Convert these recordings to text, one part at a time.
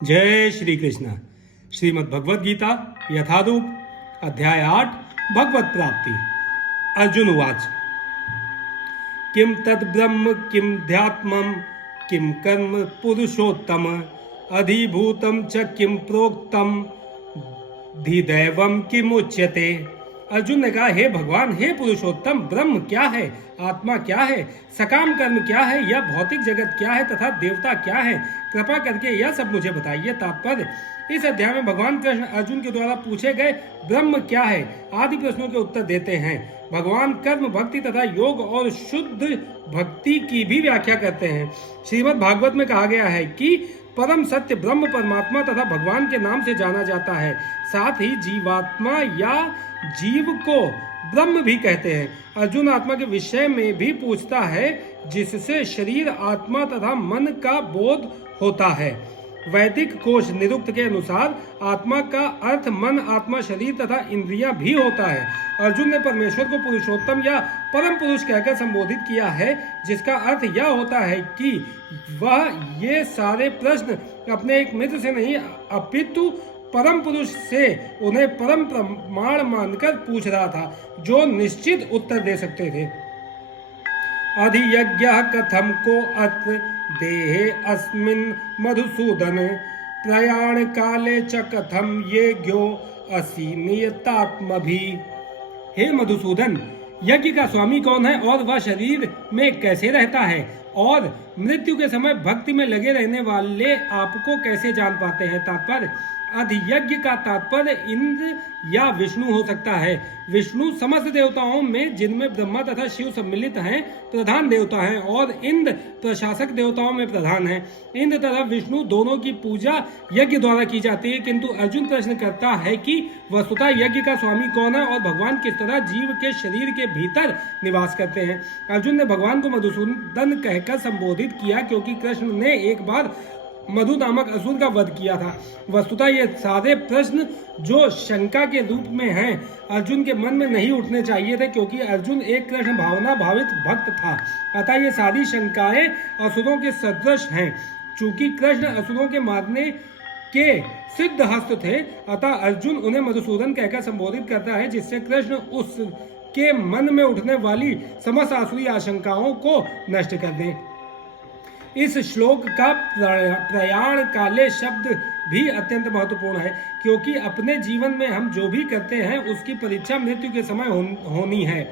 जय श्री कृष्ण। श्रीमद् भगवद गीता यथारूप अध्याय 8 भगवत प्राप्ति। अर्जुन उवाच किम तद ब्रह्म किम ध्यात्मम किम कर्म पुरुषोत्तम अधिभूतम च किम प्रोक्तम धिदैवम किम उच्यते। अर्जुन ने कहा, हे भगवान, हे पुरुषोत्तम, ब्रह्म क्या है, आत्मा क्या है, सकाम कर्म क्या है, यह भौतिक जगत क्या है तथा देवता क्या है, कृपा करके यह सब मुझे बताइए। तात्पर्य: इस अध्याय में भगवान कृष्ण अर्जुन के द्वारा पूछे गए ब्रह्म क्या है आदि प्रश्नों के उत्तर देते हैं। भगवान कर्म, भक्ति तथा योग और शुद्ध भक्ति की भी व्याख्या करते हैं। श्रीमद् भागवत में कहा गया है कि परम सत्य ब्रह्म परमात्मा तथा भगवान के नाम से जाना जाता है। साथ ही जीवात्मा या जीव को ब्रह्म भी कहते हैं। अर्जुन आत्मा के विषय में भी पूछता है जिससे शरीर, आत्मा तथा मन का बोध होता है। वैदिक कोश निरुक्त के अनुसार आत्मा का अर्थ मन, आत्मा, शरीर तथा इंद्रियां भी होता है। अर्जुन ने परमेश्वर को पुरुषोत्तम या परम पुरुष कहकर संबोधित किया है, जिसका अर्थ यह होता है कि वह ये सारे प्रश्न अपने एक मित्र से नहीं अपितु परम पुरुष से उन्हें परम प्रमाण मानकर पूछ रहा था, जो निश्चित उत्तर दे सकते थे। अधियज्ञ कथम को अत्र देहे अस्मिन् मधुसूदन प्रयाण काले च कथम ये ज्ञो असि नियतात्मभि। हे मधुसूदन, यज्ञ का स्वामी कौन है और वह शरीर में कैसे रहता है, और मृत्यु के समय भक्ति में लगे रहने वाले आपको कैसे जान पाते हैं। तात्पर्य: अधियज्ञ का तात्पर्य इंद्र या विष्णु हो सकता है। विष्णु समस्त देवताओं में, जिनमें ब्रह्मा तथा शिव सम्मिलित हैं, प्रधान देवता हैं, और इंद्र प्रशासक देवताओं में प्रधान हैं। इंद्र तथा विष्णु दोनों की पूजा यज्ञ द्वारा की जाती है, किंतु अर्जुन प्रश्न करता है कि वस्तुतः यज्ञ का स्वामी कौन है और भगवान किस तरह जीव के शरीर के भीतर निवास करते हैं। अर्जुन ने भगवान को मधुसूदन कहकर संबोधित किया, क्योंकि कृष्ण ने एक बार मधु नामक असुर का वध किया था। वस्तुतः ये सारे प्रश्न जो शंका के रूप में हैं, अर्जुन के मन में नहीं उठने चाहिए थे, क्योंकि अर्जुन एक कृष्ण भावना भावित भक्त था। अतः ये सारी शंकाएं असुरों के सदृश हैं। चूंकि कृष्ण असुरों के मारने के सिद्ध हस्त थे, अतः अर्जुन उन्हें मधुसूदन कहकर संबोधित करता है, जिससे कृष्ण उसके मन में उठने वाली समस्त आसुरी आशंकाओं को नष्ट कर दें। इस श्लोक का प्रयाण काले शब्द भी अत्यंत महत्वपूर्ण है, क्योंकि अपने जीवन में हम जो भी करते हैं उसकी परीक्षा मृत्यु के समय होनी है।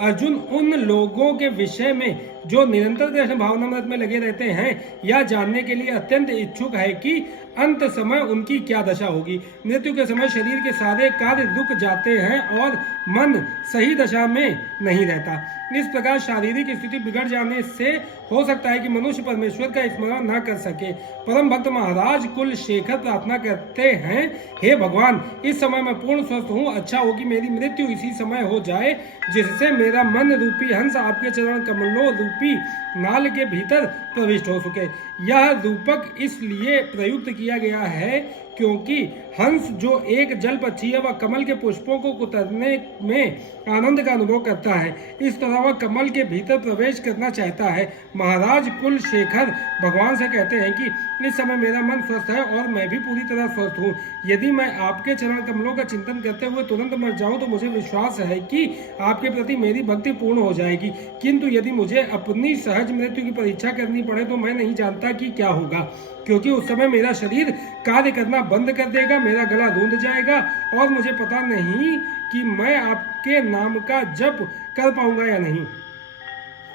अर्जुन उन लोगों के विषय में जो निरंतर कृष्ण भावनामृत में लगे रहते हैं यह जानने के लिए अत्यंत इच्छुक है कि अंत समय उनकी क्या दशा होगी। मृत्यु के समय शरीर के सारे कार्य रुक जाते हैं और मन सही दशा में नहीं रहता। इस प्रकार शारीरिक स्थिति बिगड़ जाने से हो सकता है कि मनुष्य परमेश्वर का स्मरण न कर सके। परम भक्त महाराज कुल शेखर प्रार्थना करते हैं, हे भगवान, इस समय मैं पूर्ण स्वस्थ हूँ। अच्छा हो कि मेरी मृत्यु इसी समय हो जाए, जिससे मेरा मन रूपी हंस आपके चरण कमलों रूपी नाल के भीतर प्रविष्ट हो सके। यह रूपक इसलिए प्रयुक्त किया गया है क्योंकि हंस जो एक जल पक्षी है, वह कमल के पुष्पों को कुतरने में आनंद का अनुभव करता है। इस तरह वह कमल के भीतर प्रवेश करना चाहता है। महाराज कुल शेखर भगवान से कहते हैं कि इस समय मेरा मन स्वस्थ है और मैं भी पूरी तरह स्वस्थ हूँ। यदि मैं आपके चरण कमलों का चिंतन करते हुए तुरंत मर जाऊं तो मुझे विश्वास है कि आपके प्रति मेरी भक्ति पूर्ण हो जाएगी, किंतु यदि मुझे अपनी सहज मृत्यु की परीक्षा करनी पड़े तो मैं नहीं जानता कि क्या होगा, क्योंकि उस समय मेरा शरीर कार्य करना बंद कर देगा, मेरा गला रूंध जाएगा और मुझे पता नहीं कि मैं आपके नाम का जप कर पाऊंगा या नहीं।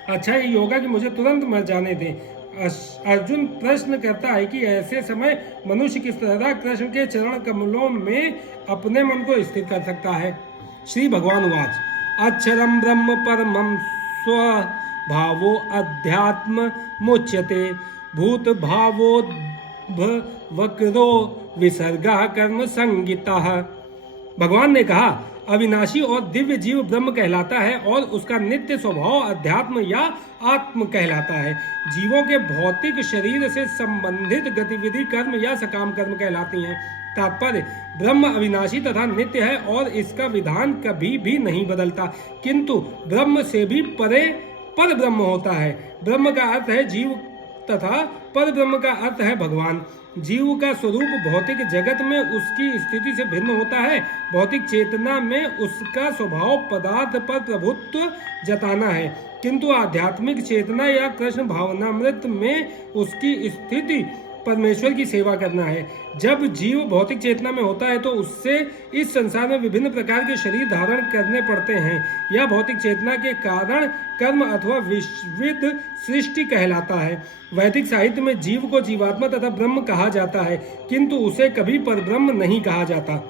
अच्छा ये होगा कि मुझे तुरंत मर जाने दें। अर्जुन प्रश्न करता है कि ऐसे समय मनुष्य किस तरह कृष्ण के चरण कमलों में अपने मन को स्थिर कर सकता है। श्री भगवान उवाच अक्षरम ब्रह्म परमं स्वभावो अध्यात्म मुच्यते भूत भावो वक्रो विसर्गा कर्म संगितः। भगवान ने कहा, अविनाशी और दिव्य जीव ब्रह्म कहलाता है और उसका नित्य स्वभाव अध्यात्म या आत्म कहलाता है। जीवों के भौतिक शरीर से संबंधित गतिविधि कर्म या सकाम कर्म कहलाती हैं। तात्पर्य: ब्रह्म अविनाशी तथा नित्य है और इसका विधान कभी भी नहीं बदलता, किंतु ब्रह्म से भी परे पर ब्रह्म होता है। ब्रह्म का अर्थ है जीव तथा पर ब्रह्म का अर्थ है भगवान। जीव का स्वरूप भौतिक जगत में उसकी स्थिति से भिन्न होता है। भौतिक चेतना में उसका स्वभाव पदार्थ पर प्रभुत्व जताना है, किंतु आध्यात्मिक चेतना या कृष्ण भावनामृत में उसकी स्थिति परमेश्वर की सेवा करना है। जब जीव भौतिक चेतना में होता है तो उससे इस संसार में विभिन्न प्रकार के शरीर धारण करने पड़ते हैं। यह भौतिक चेतना के कारण कर्म अथवा विविध सृष्टि कहलाता है। वैदिक साहित्य में जीव को जीवात्मा तथा ब्रह्म कहा जाता है, किंतु उसे कभी परब्रह्म नहीं कहा जाता।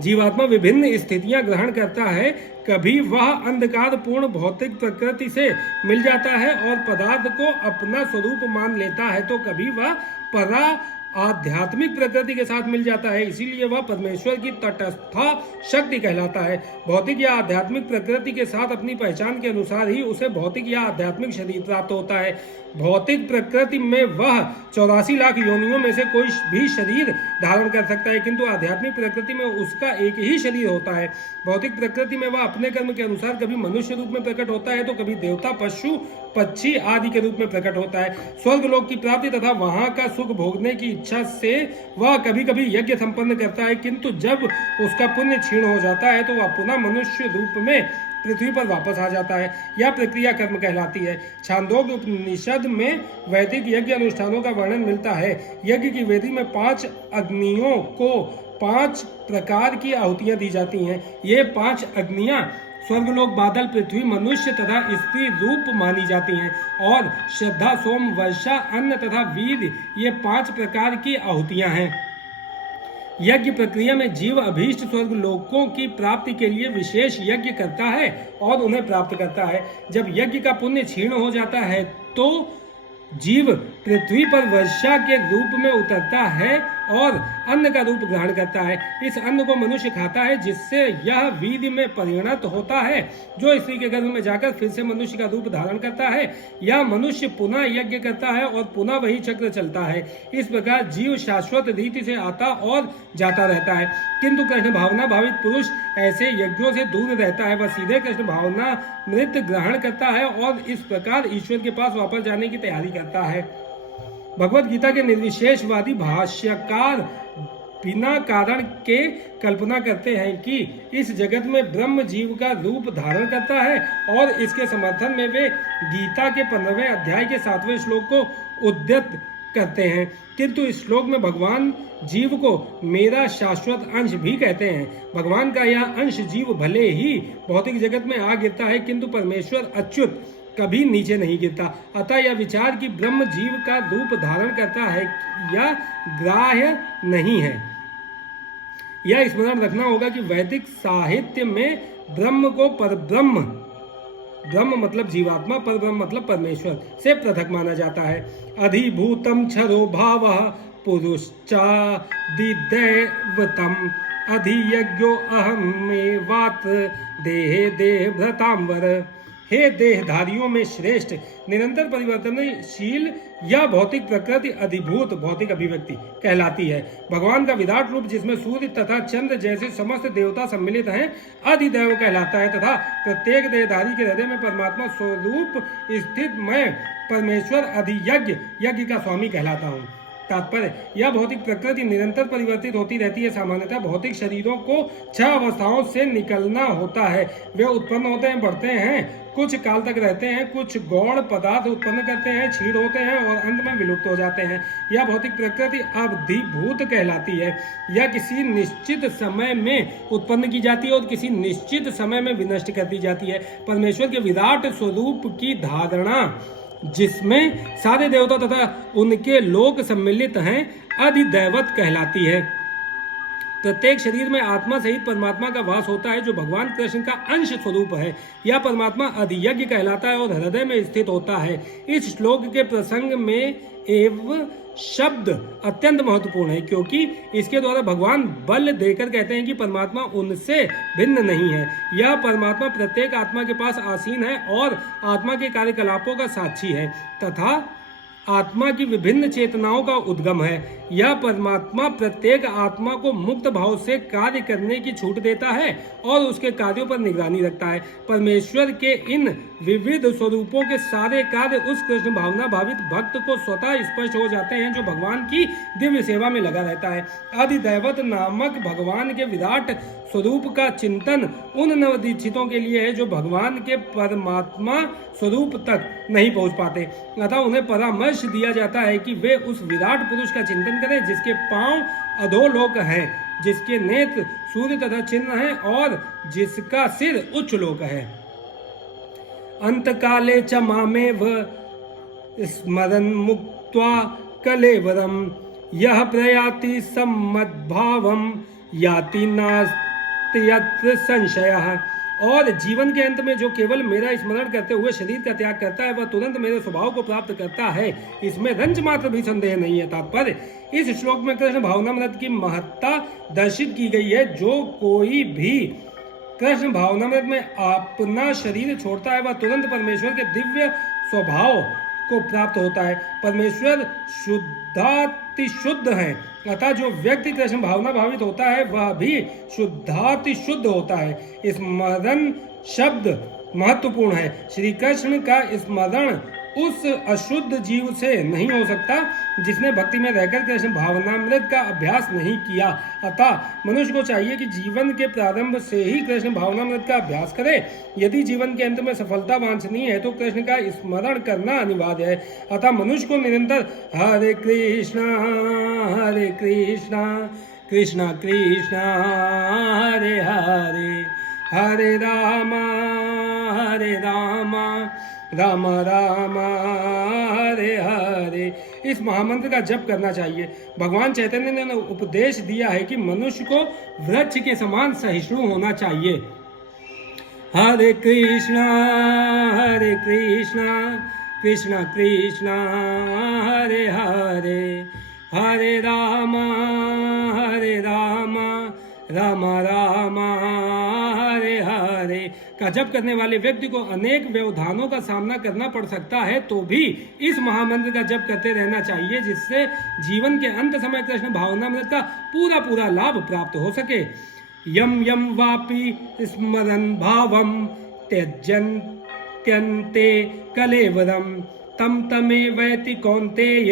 जीवात्मा विभिन्न स्थितियां ग्रहण करता है। कभी वह अंधकार पूर्ण भौतिक प्रकृति से मिल जाता है और पदार्थ को अपना स्वरूप मान लेता है, तो कभी वह परा आध्यात्मिक प्रकृति के साथ मिल जाता है, इसीलिए वह परमेश्वर की तटस्था शक्ति कहलाता है। भौतिक या आध्यात्मिक प्रकृति के साथ अपनी पहचान के अनुसार ही उसे भौतिक या आध्यात्मिक शरीर प्राप्त होता है। भौतिक प्रकृति में वह 84 लाख योनियों में से कोई भी शरीर धारण कर सकता है, किंतु आध्यात्मिक प्रकृति में उसका एक ही शरीर होता है। भौतिक प्रकृति में वह अपने कर्म के अनुसार कभी मनुष्य रूप में प्रकट होता है तो कभी देवता, पशु, पक्षी आदि के रूप में प्रकट होता है। स्वर्ग लोक की प्राप्ति तथा वहां का सुख भोगने की इच्छा से वह कभी कभी यज्ञ संपन्न करता है, किंतु जब उसका पुण्य क्षीण हो जाता है तो वह पुनः मनुष्य रूप में पृथ्वी पर वापस आ जाता है। यह प्रक्रिया कर्म कहलाती है। छांदोग्य उपनिषद में वैदिक यज्ञ अनुष्ठानों का वर्णन मिलता है। यज्ञ की वेदी में 5 अग्नियों को 5 प्रकार की आहुतियां दी जाती हैं। ये 5 अग्नियां स्वर्गलोक, बादल, पृथ्वी, मनुष्य तथा स्त्री रूप मानी जाती हैं और श्रद्धा, सोम, वर्षा, अन्न तथा वीर ये 5 प्रकार की आहुतियां हैं। यज्ञ प्रक्रिया में जीव अभीष्ट स्वर्ग लोकों की प्राप्ति के लिए विशेष यज्ञ करता है और उन्हें प्राप्त करता है। जब यज्ञ का पुण्य क्षीण हो जाता है तो जीव पृथ्वी पर वर्षा के रूप में उतरता है और अन्न का रूप ग्रहण करता है। इस अन्न को मनुष्य खाता है, जिससे यह वीर्य में परिणत होता है, जो स्त्री के गर्भ में जाकर फिर से मनुष्य का रूप धारण करता है। यह मनुष्य पुनः यज्ञ करता है और पुनः वही चक्र चलता है। इस प्रकार जीव शाश्वत रीति से आता और जाता रहता है, किंतु कृष्ण भावना भावित पुरुष ऐसे यज्ञों से दूर रहता है। वह सीधे कृष्ण भावना मृत ग्रहण करता है और इस प्रकार ईश्वर के पास वापस जाने की तैयारी करता है। भगवत गीता के निर्विशेषवादी भाष्यकार बिना कारण के कल्पना करते हैं कि इस जगत में ब्रह्म जीव का रूप धारण करता है और इसके समर्थन में वे गीता के 15वें अध्याय के 7वें श्लोक को उद्धृत करते हैं, किंतु इस श्लोक में भगवान जीव को मेरा शाश्वत अंश भी कहते हैं। भगवान का यह अंश जीव भले ही भौतिक जगत में आ गिरता है, किंतु परमेश्वर अच्युत कभी नीचे नहीं गिरता। अतः यह विचार कि ब्रह्म जीव का रूप धारण करता है यह ग्राह्य नहीं है। यह स्मरण रखना होगा कि वैदिक साहित्य में ब्रह्म को परब्रह्म, ब्रह्म मतलब जीवात्मा, परब्रह्म मतलब परमेश्वर से पृथक माना जाता है। अधिभूतम क्षरो भावः पुरुश्चादिदैवतम अधियज्ञो अहमेवात देहे देहभृतांवर। हे देहधारियों में श्रेष्ठ, निरंतर परिवर्तनशील या भौतिक प्रकृति अधिभूत भौतिक अभिव्यक्ति कहलाती है। भगवान का विराट रूप, जिसमें सूर्य तथा चंद्र जैसे समस्त देवता सम्मिलित हैं, अधिदैव कहलाता है तथा प्रत्येक देहधारी के हृदय में परमात्मा स्वरूप स्थित मैं परमेश्वर अधियज्ञ यज्ञ का स्वामी कहलाता हूँ। तात्पर्य, यह भौतिक प्रकृति निरंतर परिवर्तित होती रहती है। सामान्यतः भौतिक शरीरों को 6 अवस्थाओं से निकलना होता है। वे उत्पन्न होते हैं, बढ़ते हैं, कुछ काल तक रहते हैं, कुछ गौण पदार्थ उत्पन्न करते हैं, क्षीण होते हैं और अंत में विलुप्त हो जाते हैं। यह भौतिक प्रकृति अधिभूत कहलाती है। यह किसी निश्चित समय में उत्पन्न की जाती है और किसी निश्चित समय में विनष्ट कर दी जाती है। परमेश्वर के विराट स्वरूप की धारणा, जिसमें सारे देवता तथा उनके लोक सम्मिलित हैं, अधिदैवत कहलाती है। प्रत्येक शरीर में आत्मा सहित परमात्मा का वास होता है, जो भगवान कृष्ण का अंश स्वरूप है। यह परमात्मा अधियज्ञ कहलाता है और हृदय में स्थित होता है। इस श्लोक के प्रसंग में एव शब्द अत्यंत महत्वपूर्ण है, क्योंकि इसके द्वारा भगवान बल देकर कहते हैं कि परमात्मा उनसे भिन्न नहीं है। यह परमात्मा प्रत्येक आत्मा के पास आसीन है और आत्मा के कार्यकलापों का साक्षी है तथा आत्मा की विभिन्न चेतनाओं का उद्गम है। यह परमात्मा प्रत्येक आत्मा को मुक्त भाव से कार्य करने की छूट देता है और उसके कार्यों पर निगरानी रखता है। परमेश्वर के इन विविध स्वरूपों के सारे कार्य उस कृष्ण भावना भावित भक्त को स्वतः स्पष्ट हो जाते हैं जो भगवान की दिव्य सेवा में लगा रहता है। अधिदैवत नामक भगवान के विराट स्वरूप का चिंतन उन नवदीक्षितों के लिए है जो भगवान के परमात्मा स्वरूप तक नहीं पहुंच पाते, अतः उन्हें परामर्श दिया जाता है कि वे उस विराट पुरुष का चिंतन करें जिसके पांव अधोलोक हैं, जिसके नेत्र सूर्य तथा चिन्ह हैं और जिसका सिर उच्च लोक है। अंतकाले च मामेव स्मरन् मुक्त्वा कलेवरम यह प्रयाति सम्मद्भावम याति नास्ति यत्र संशयः। और जीवन के अंत में जो केवल मेरा स्मरण करते हुए शरीर का त्याग करता है वह तुरंत मेरे स्वभाव को प्राप्त करता है, इसमें रंज मात्र भी संदेह नहीं है। तात्पर्य इस श्लोक में कृष्ण भावनामृत की महत्ता दर्शित की गई है। जो कोई भी कृष्ण भावनामृत में अपना शरीर छोड़ता है वह तुरंत परमेश्वर के दिव्य स्वभाव को प्राप्त होता है। परमेश्वर शुद्धाति शुद्ध है, अतः जो व्यक्ति कृष्ण भावना भावित होता है वह भी शुद्धाति शुद्ध होता है। स्मरण शब्द महत्वपूर्ण है। श्री कृष्ण का स्मरण उस अशुद्ध जीव से नहीं हो सकता जिसने भक्ति में रहकर कृष्ण भावनामृत का अभ्यास नहीं किया। अतः मनुष्य को चाहिए कि जीवन के प्रारंभ से ही कृष्ण भावनामृत का अभ्यास करे। यदि जीवन के अंत में सफलता वांछनीय है तो कृष्ण का स्मरण करना अनिवार्य है। अतः मनुष्य को निरंतर हरे कृष्णा कृष्णा कृष्णा हरे हरे हरे रामा राम राम हरे हरे इस महामंत्र का जप करना चाहिए। भगवान चैतन्य ने उपदेश दिया है कि मनुष्य को वृक्ष के समान सहिष्णु होना चाहिए। हरे कृष्णा कृष्णा कृष्णा हरे हरे हरे राम राम राम हरे हरे का जप करने वाले व्यक्ति को अनेक व्यवधानों का सामना करना पड़ सकता है, तो भी इस महामंत्र का जप करते रहना चाहिए जिससे जीवन के अंत समय कृष्ण भावनामृत का पूरा लाभ प्राप्त हो सके। यम यम वापि स्मरन् भावम त्यजन्त्यन्ते कलेवरम तम तमेवैति कौन्तेय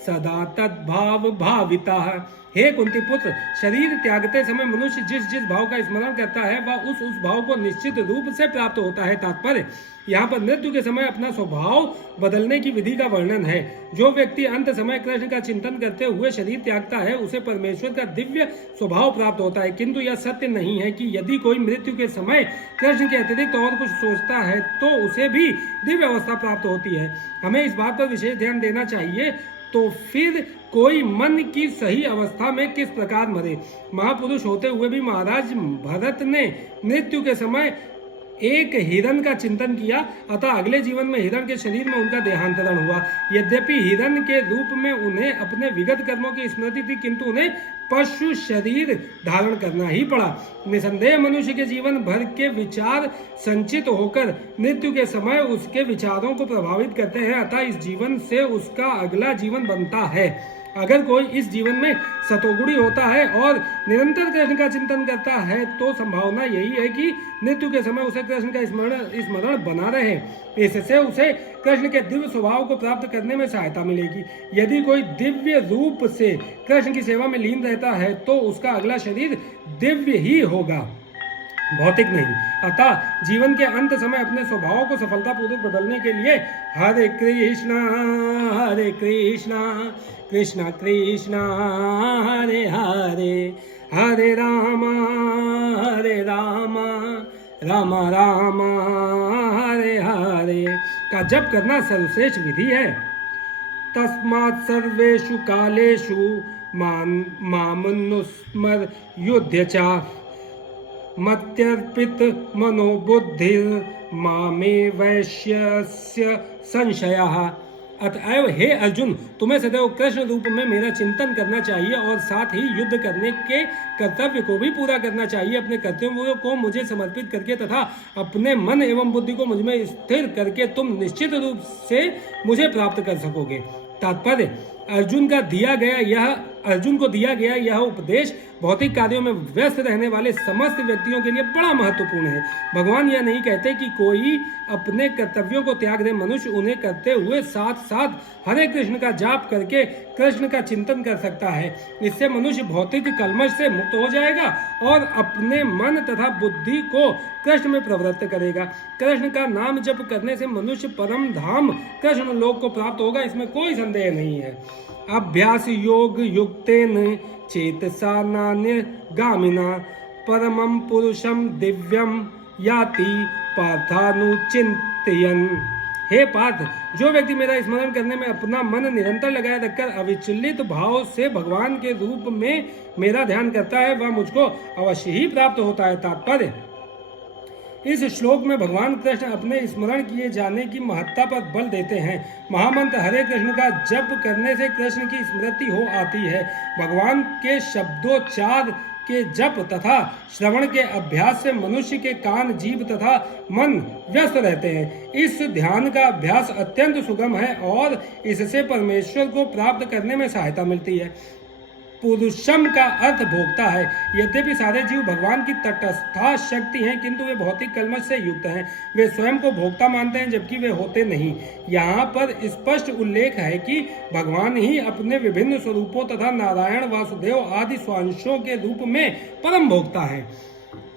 सदा तद्भाव भावितः। हे कुंती पुत्र, शरीर त्यागते समय मनुष्य जिस भाव का स्मरण करता है वह उस भाव को निश्चित रूप से प्राप्त होता है। तात्पर्य यहाँ पर मृत्यु के समय अपना स्वभाव बदलने की विधि का वर्णन है। जो व्यक्ति अंत समय कृष्ण का चिंतन करते हुए शरीर त्यागता है उसे परमेश्वर का दिव्य स्वभाव प्राप्त होता है, किंतु यह सत्य नहीं है कि यदि कोई मृत्यु के समय कृष्ण के अतिरिक्त और कुछ सोचता है तो उसे भी दिव्य अवस्था प्राप्त होती है। हमें इस बात पर विशेष ध्यान देना चाहिए। तो फिर कोई मन की सही अवस्था में किस प्रकार मरे। महापुरुष होते हुए भी महाराज भरत ने मृत्यु के समय एक हिरण का चिंतन किया, अतः अगले जीवन में हिरण के शरीर में उनका देहांतरण हुआ। यद्यपि हिरण के रूप में उन्हें अपने विगत कर्मों की स्मृति थी, किंतु उन्हें पशु शरीर धारण करना ही पड़ा। निसंदेह मनुष्य के जीवन भर के विचार संचित होकर मृत्यु के समय उसके विचारों को प्रभावित करते हैं, अतः इस जीवन से उसका अगला जीवन बनता है। अगर कोई इस जीवन में सतोगुणी होता है और निरंतर कृष्ण का चिंतन करता है तो संभावना यही है कि मृत्यु के समय उसे कृष्ण का स्मरण बना रहे। इससे उसे कृष्ण के दिव्य स्वभाव को प्राप्त करने में सहायता मिलेगी। यदि कोई दिव्य रूप से कृष्ण की सेवा में लीन रहता है तो उसका अगला शरीर दिव्य ही होगा, भौतिक नहीं। अतः जीवन के अंत समय अपने स्वभाव को सफलतापूर्वक बदलने के लिए हरे कृष्णा कृष्णा कृष्णा हरे हरे हरे राम राम राम हरे हरे का जप करना सर्वश्रेष्ठ विधि है। तस्मात् सर्वेषु कालेषु मामनुस्मर युध्य च मत्यर्पित मनोबुद्धिर मामे वैश्यस्य संशयः। अतएव हे अर्जुन, तुम्हें सदैव कृष्ण रूप में मेरा चिंतन करना चाहिए और साथ ही युद्ध करने के कर्तव्य को भी पूरा करना चाहिए। अपने कर्तव्यों को मुझे समर्पित करके तथा अपने मन एवं बुद्धि को मुझ में स्थिर करके तुम निश्चित रूप से मुझे प्राप्त कर सकोगे। तात्पर्य अर्जुन को दिया गया यह उपदेश भौतिक कार्यों में व्यस्त रहने वाले समस्त व्यक्तियों के लिए बड़ा महत्वपूर्ण है। भगवान यह नहीं कहते कि कोई अपने कर्तव्यों को त्याग दे। मनुष्य उन्हें करते हुए साथ साथ हरे कृष्ण का जाप करके कृष्ण का चिंतन कर सकता है। इससे मनुष्य भौतिक कलमश से मुक्त हो जाएगा और अपने मन तथा बुद्धि को कृष्ण में प्रवृत्त करेगा। कृष्ण का नाम जप करने से मनुष्य परम धाम कृष्ण लोक को प्राप्त होगा, इसमें कोई संदेह नहीं है। अभ्यास योग युक्तेन चेतसा नान्य गामिना परमं पुरुषम दिव्यम याति पार्थानुचिंतयन्। हे पार्थ, जो व्यक्ति मेरा स्मरण करने में अपना मन निरंतर लगाए रखकर अविचलित भाव से भगवान के रूप में मेरा ध्यान करता है वह मुझको अवश्य ही प्राप्त होता है। तात्पर्य, इस श्लोक में भगवान कृष्ण अपने स्मरण किए जाने की महत्ता पर बल देते हैं। महामंत्र हरे कृष्ण का जप करने से कृष्ण की स्मृति हो आती है। भगवान के शब्दोच्चार के जप तथा श्रवण के अभ्यास से मनुष्य के कान, जीभ तथा मन व्यस्त रहते हैं। इस ध्यान का अभ्यास अत्यंत सुगम है और इससे परमेश्वर को प्राप्त करने में सहायता मिलती है। पुरुषम का अर्थ भोक्ता है। यद्यपि सारे जीव भगवान की तटस्था शक्ति हैं, किंतु वे भौतिक कलमश से युक्त हैं। वे स्वयं को भोक्ता मानते हैं जबकि वे होते नहीं। यहाँ पर स्पष्ट उल्लेख है कि भगवान ही अपने विभिन्न स्वरूपों तथा नारायण, वासुदेव आदि स्वांशों के रूप में परम भोक्ता है।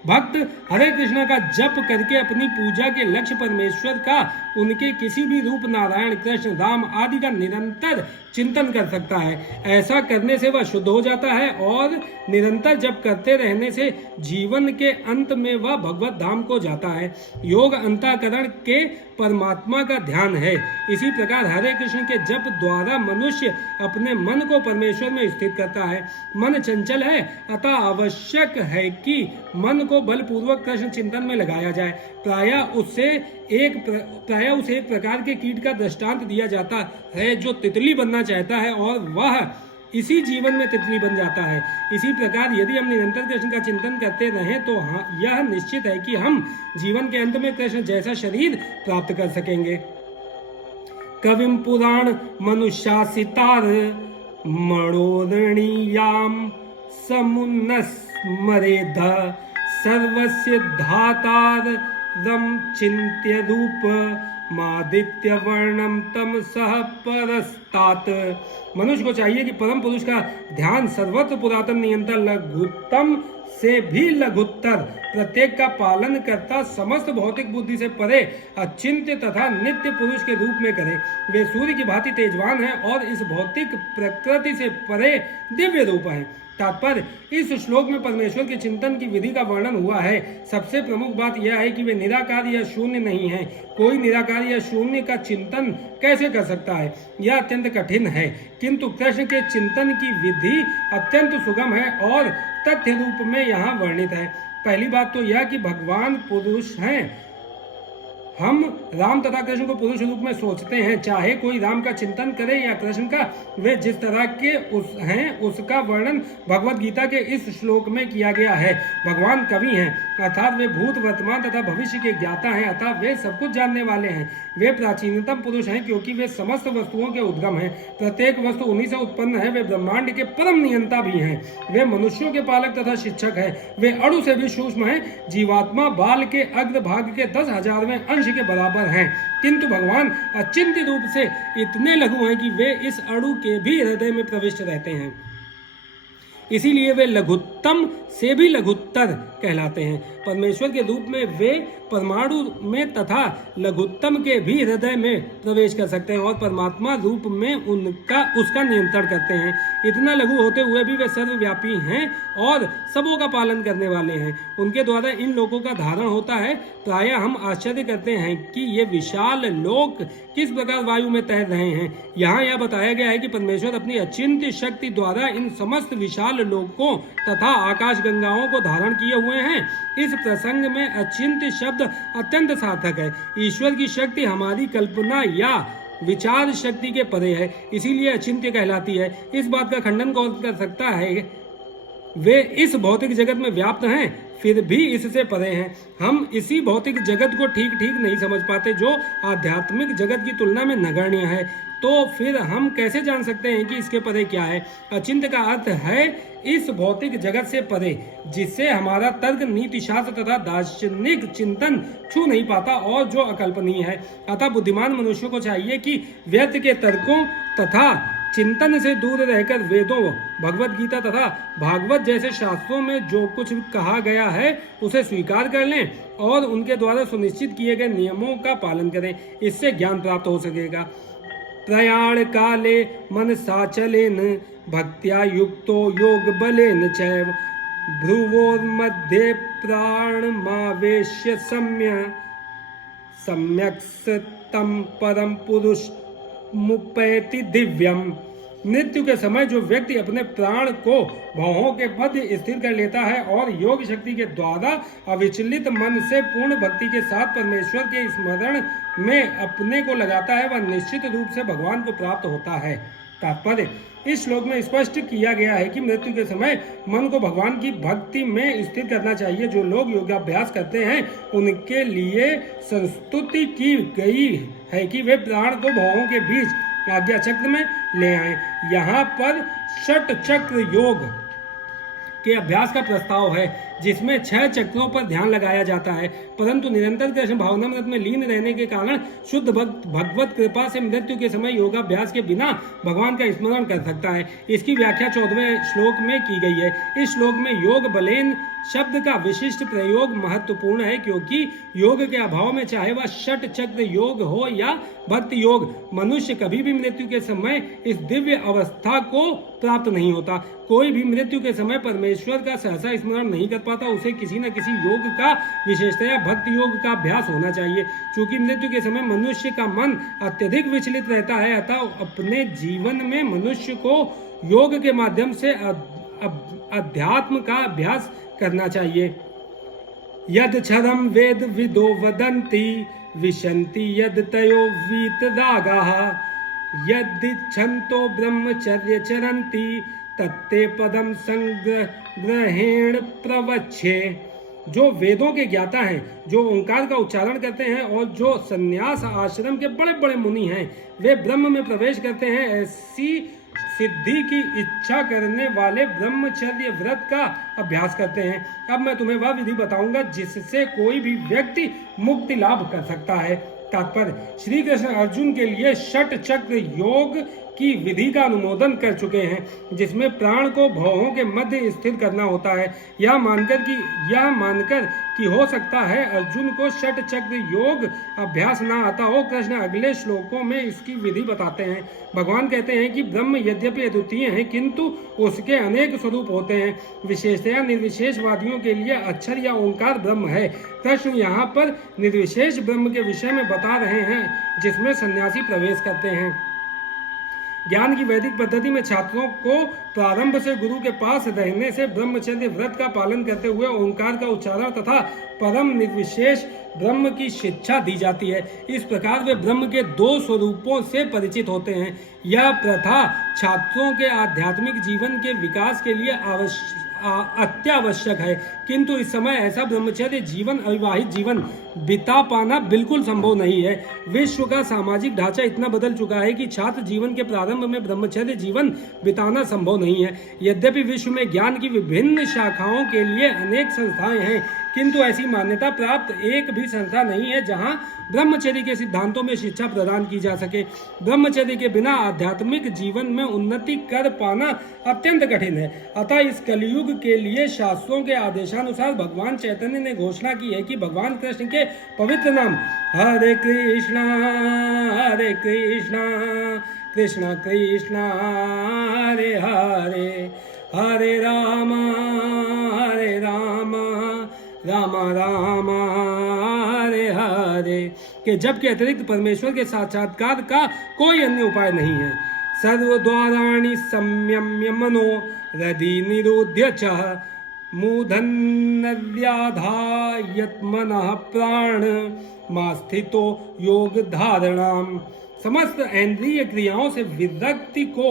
भक्त हरे कृष्ण का जप करके अपनी पूजा के लक्ष्य परमेश्वर का उनके किसी भी रूप नारायण, कृष्ण, राम आदि का निरंतर चिंतन कर सकता है। ऐसा करने से वह शुद्ध हो जाता है और निरंतर जप करते रहने से जीवन के अंत में वह भगवत धाम को जाता है। योग अंतःकरण के परमात्मा का ध्यान है। इसी प्रकार हरे कृष्ण के जप द्वारा मनुष्य अपने मन को परमेश्वर में स्थित करता है। मन चंचल है, अतः आवश्यक है कि मन को बलपूर्वक कृष्ण चिंतन में लगाया जाए। प्रायः उसे एक प्रकार के कीट का दृष्टांत दिया जाता है जो तितली बनना चाहता है और वह इसी जीवन में तितली बन जाता है। इसी प्रकार यदि हम निरंतर कृष्ण का चिंतन करते रहें तो यह निश्चित है कि हम जीवन के अंत में कृष्ण जैसा शरीर प्राप्त कर सकेंगे। कविम पुराण मनुष्यासितार मनोरणीयाम समुन्नस्मरेद सर्वस्य धातार रम चिंत्य रूप मादित्य वर्णम तम सह परस्तात। मनुष्य को चाहिए कि परम पुरुष का ध्यान सर्वत्र पुरातन नियंत्र लघुत्तम से भी लघुत्तर प्रत्येक का पालन करता समस्त भौतिक बुद्धि से परे अचिंत्य तथा नित्य पुरुष के रूप में करे। वे सूर्य की भांति तेजवान हैं और इस भौतिक प्रकृति से परे दिव्य रूप है। तात्पर्य, इस श्लोक में परमेश्वर के चिंतन की विधि का वर्णन हुआ है। सबसे प्रमुख बात यह है कि वे निराकार या शून्य नहीं हैं। कोई निराकार या शून्य का चिंतन कैसे कर सकता है? यह अत्यंत कठिन है, किंतु कृष्ण के चिंतन की विधि अत्यंत सुगम है और तथ्य रूप में यहाँ वर्णित है। पहली बात तो यह कि भगवान पुरुष हैं। हम राम तथा कृष्ण को पुरुष रूप में सोचते हैं। चाहे कोई राम का चिंतन करे या कृष्ण का, वे जिस तरह के हैं उसका वर्णन भगवत गीता के इस श्लोक में किया गया है। भगवान कवि हैं, अर्थात वे भूत, वर्तमान तथा भविष्य के ज्ञाता हैं, अतः वे सब कुछ जानने वाले हैं। वे प्राचीनतम पुरुष हैं क्योंकि वे समस्त वस्तुओं के उद्गम हैं। प्रत्येक वस्तु उन्हीं से उत्पन्न है। वे ब्रह्मांड के परम नियंता भी हैं। वे मनुष्यों के पालक तथा शिक्षक हैं। वे अणु से भी सूक्ष्म हैं। जीवात्मा बाल के अग्रभाग के 10,000वें अंश के बराबर हैं, किंतु भगवान अचिंत्य रूप से इतने लघु हैं कि वे इस अणु के भी हृदय में प्रविष्ट रहते हैं। इसीलिए वे लघुत्तम से भी लघुत्तर कहलाते हैं। परमेश्वर के रूप में वे परमाणु में तथा लघुत्तम के भी हृदय में प्रवेश कर सकते हैं और परमात्मा रूप में उसका नियंत्रण करते हैं। इतना लघु होते हुए भी वे सर्वव्यापी हैं और सबों का पालन करने वाले हैं। उनके द्वारा इन लोगों का धारण होता है। प्रायः हम आश्चर्य करते हैं कि ये विशाल लोक किस प्रकार वायु में तैर रहे हैं। यहाँ यह बताया गया है कि परमेश्वर अपनी अचिंत्य शक्ति द्वारा इन समस्त विशाल लोकों तथा आकाश गंगाओं को धारण किए हुए हैं। इस प्रसंग में अचिंत्य शब्द अत्यंत सार्थक है। ईश्वर की शक्ति हमारी कल्पना या विचार शक्ति के परे है, इसीलिए अचिंत्य कहलाती है। इस बात का खंडन कौन कर सकता है वे इस भौतिक जगत में व्याप्त हैं, फिर भी इससे परे हैं। हम इसी भौतिक जगत को ठीक ठीक नहीं समझ पाते जो आध्यात्मिक जगत की तुलना में नगण्य है। तो फिर हम कैसे जान सकते हैं कि इसके परे क्या है? अचिंत्य का अर्थ है इस भौतिक जगत से परे, जिससे हमारा तर्क, नीति शास्त्र तथा दार्शनिक चिंतन छू नहीं पाता और जो अकल्पनीय है। अतः बुद्धिमान मनुष्यों को चाहिए कि व्यर्थ के तर्कों तथा चिंतन से दूर रहकर वेदों, भगवत गीता तथा भागवत जैसे शास्त्रों में जो कुछ कहा गया है उसे स्वीकार कर लें और उनके द्वारा सुनिश्चित किए गए नियमों का पालन करें। इससे ज्ञान प्राप्त हो सकेगा। प्रयाण काले मन साचलेन भक्त्या युक्तो योग बलेन चैव भ्रुवोर्मध्ये प्राणमावेश्य सम्यक् तम परम पुरुष मुपैति दिव्यम। मृत्यु के समय जो व्यक्ति अपने प्राण को भौहों के मध्य स्थिर कर लेता है और योग शक्ति के द्वारा अविचलित मन से पूर्ण भक्ति के साथ परमेश्वर के स्मरण में अपने को लगाता है, वह निश्चित रूप से भगवान को प्राप्त होता है। तात्पर्य: इस श्लोक में स्पष्ट किया गया है कि मृत्यु के समय मन को भगवान की भक्ति में स्थिर करना चाहिए। जो लोग योगाभ्यास करते हैं उनके लिए संस्तुति की गई है कि वे प्राण को भौहों के बीच आज्ञा चक्र में ले आए। यहाँ पर षट चक्र योग के अभ्यास का प्रस्ताव है, जिसमें 6 चक्रों पर ध्यान लगाया जाता है। परंतु निरंतर कृष्ण भावनामृत में लीन रहने के कारण शुद्ध भक्त भगवत कृपा से मृत्यु के समय योगाभ्यास के बिना भगवान का स्मरण कर सकता है। इसकी व्याख्या 14वें श्लोक में की गई है। इस श्लोक में योग बलेन शब्द का विशिष्ट प्रयोग महत्वपूर्ण है, क्योंकि योग के अभाव में चाहे वह षट चक्र योग हो या भक्ति योग, मनुष्य कभी भी मृत्यु के समय इस दिव्य अवस्था को प्राप्त नहीं होता। कोई भी मृत्यु के समय परमेश्वर का सहसा स्मरण नहीं कर पाता। उसे किसी न किसी योग का, विशेषतया भक्ति योग का अभ्यास होना चाहिए। चूंकि मृत्यु के समय मनुष्य का मन अत्यधिक विचलित रहता है, अतः अपने जीवन में मनुष्य को योग के माध्यम से अध्यात्म का अभ्यास करना चाहिए। यद क्षरम वेद विदो वदन्ति विशन्ति यद तयो वीतरागाः यदिच्छन्तो ब्रह्मचर्य चरन्ति तत्ते पदम संग्रहेण प्रवच्छे। जो वेदों के ज्ञाता हैं, जो ओंकार का उच्चारण करते हैं और जो संन्यास आश्रम के बड़े बड़े मुनि हैं, वे ब्रह्म में प्रवेश करते हैं। ऐसी सिद्धि की इच्छा करने वाले ब्रह्मचर्य व्रत का अभ्यास करते हैं। अब मैं तुम्हें वह विधि बताऊंगा जिससे कोई भी व्यक्ति मुक्ति लाभ कर सकता है। तात्पर्य: श्री कृष्ण अर्जुन के लिए षट चक्र योग की विधि का अनुमोदन कर चुके हैं, जिसमें प्राण को भौहों के मध्य स्थिर करना होता है। यह मानकर कि हो सकता है अर्जुन को षट चक्र योग अभ्यास ना आता हो, कृष्ण अगले श्लोकों में इसकी विधि बताते हैं। भगवान कहते हैं कि ब्रह्म यद्यपि अद्वितीय है, किंतु उसके अनेक स्वरूप होते हैं। विशेषतया निर्विशेषवादियों के लिए अक्षर या ओंकार ब्रह्म है। कृष्ण यहाँ पर निर्विशेष ब्रह्म के विषय में बता रहे हैं, जिसमें सन्यासी प्रवेश करते हैं। ज्ञान की वैदिक पद्धति में छात्रों को प्रारंभ से गुरु के पास रहने से ब्रह्मचर्य व्रत का पालन करते हुए ओंकार का उच्चारण तथा परम निर्विशेष ब्रह्म की शिक्षा दी जाती है। इस प्रकार वे ब्रह्म के 2 स्वरूपों से परिचित होते हैं। यह प्रथा छात्रों के आध्यात्मिक जीवन के विकास के लिए अत्यावश्यक है, किंतु इस समय ऐसा ब्रह्मचर्य जीवन, अविवाहित जीवन बिता पाना बिल्कुल संभव नहीं है। विश्व का सामाजिक ढांचा इतना बदल चुका है कि छात्र जीवन के प्रारंभ में ब्रह्मचर्य जीवन बिताना संभव नहीं है। यद्यपि विश्व में ज्ञान की विभिन्न शाखाओं के लिए अनेक संस्थाएं हैं, किंतु ऐसी मान्यता प्राप्त एक भी संस्था नहीं है जहां ब्रह्मचर्य के सिद्धांतों में शिक्षा प्रदान की जा सके। ब्रह्मचर्य के बिना आध्यात्मिक जीवन में उन्नति कर पाना अत्यंत कठिन है। अतः इस कलयुग के लिए शास्त्रों के आदेशानुसार भगवान चैतन्य ने घोषणा की है कि भगवान कृष्ण के पवित्र नाम हरे कृष्णा कृष्ण कृष्ण हरे हरे, हरे राम राम राम हरे हरे के जब के अतिरिक्त परमेश्वर के साक्षात्कार का कोई अन्य उपाय नहीं है। सर्वद्वाराणि संयम्य मनो हृदि निरोध्य च मूढ़न्नव्याधायत मनः प्राण मास्थितो योग धारणाम। समस्त इंद्रिय क्रियाओं से विरक्ति को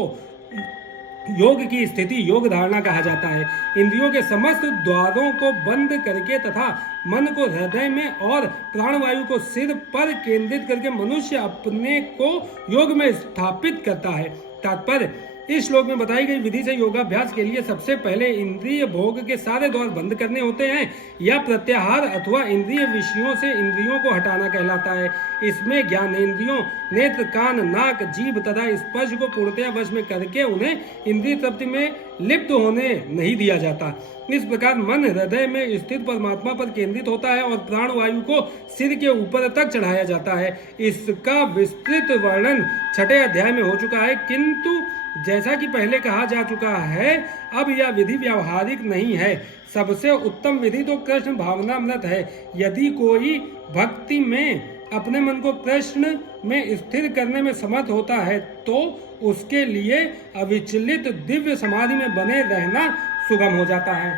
योग की स्थिति योग धारणा कहा जाता है। इंद्रियों के समस्त द्वारों को बंद करके तथा मन को हृदय में और प्राणवायु को सिर पर केंद्रित करके मनुष्य अपने को योग में स्थापित करता है। तात्पर्य, इस श्लोक में बताई गई विधि से योगाभ्यास के लिए सबसे पहले इंद्रिय भोग के सारे द्वार बंद करने होते हैं या प्रत्याहार अथवा इंद्रिय विषयों से इंद्रियों को हटाना कहलाता है। इसमें ज्ञानेंद्रियों नेत्र, कान, नाक, जीभ तथा स्पर्श को पूर्णतया वश में करके उन्हें इंद्रिय तृप्ति में लिप्त होने नहीं दिया जाता। इस प्रकार मन हृदय में स्थित परमात्मा पर केंद्रित होता है और प्राणवायु को सिर के ऊपर तक चढ़ाया जाता है। इसका विस्तृत वर्णन 6 अध्याय में हो चुका है, किंतु जैसा कि पहले कहा जा चुका है, अब यह विधि व्यावहारिक नहीं है। सबसे उत्तम विधि तो कृष्ण भावनामृत है। यदि कोई भक्ति में अपने मन को कृष्ण में स्थिर करने में समर्थ होता है तो उसके लिए अविचलित दिव्य समाधि में बने रहना सुगम हो जाता है।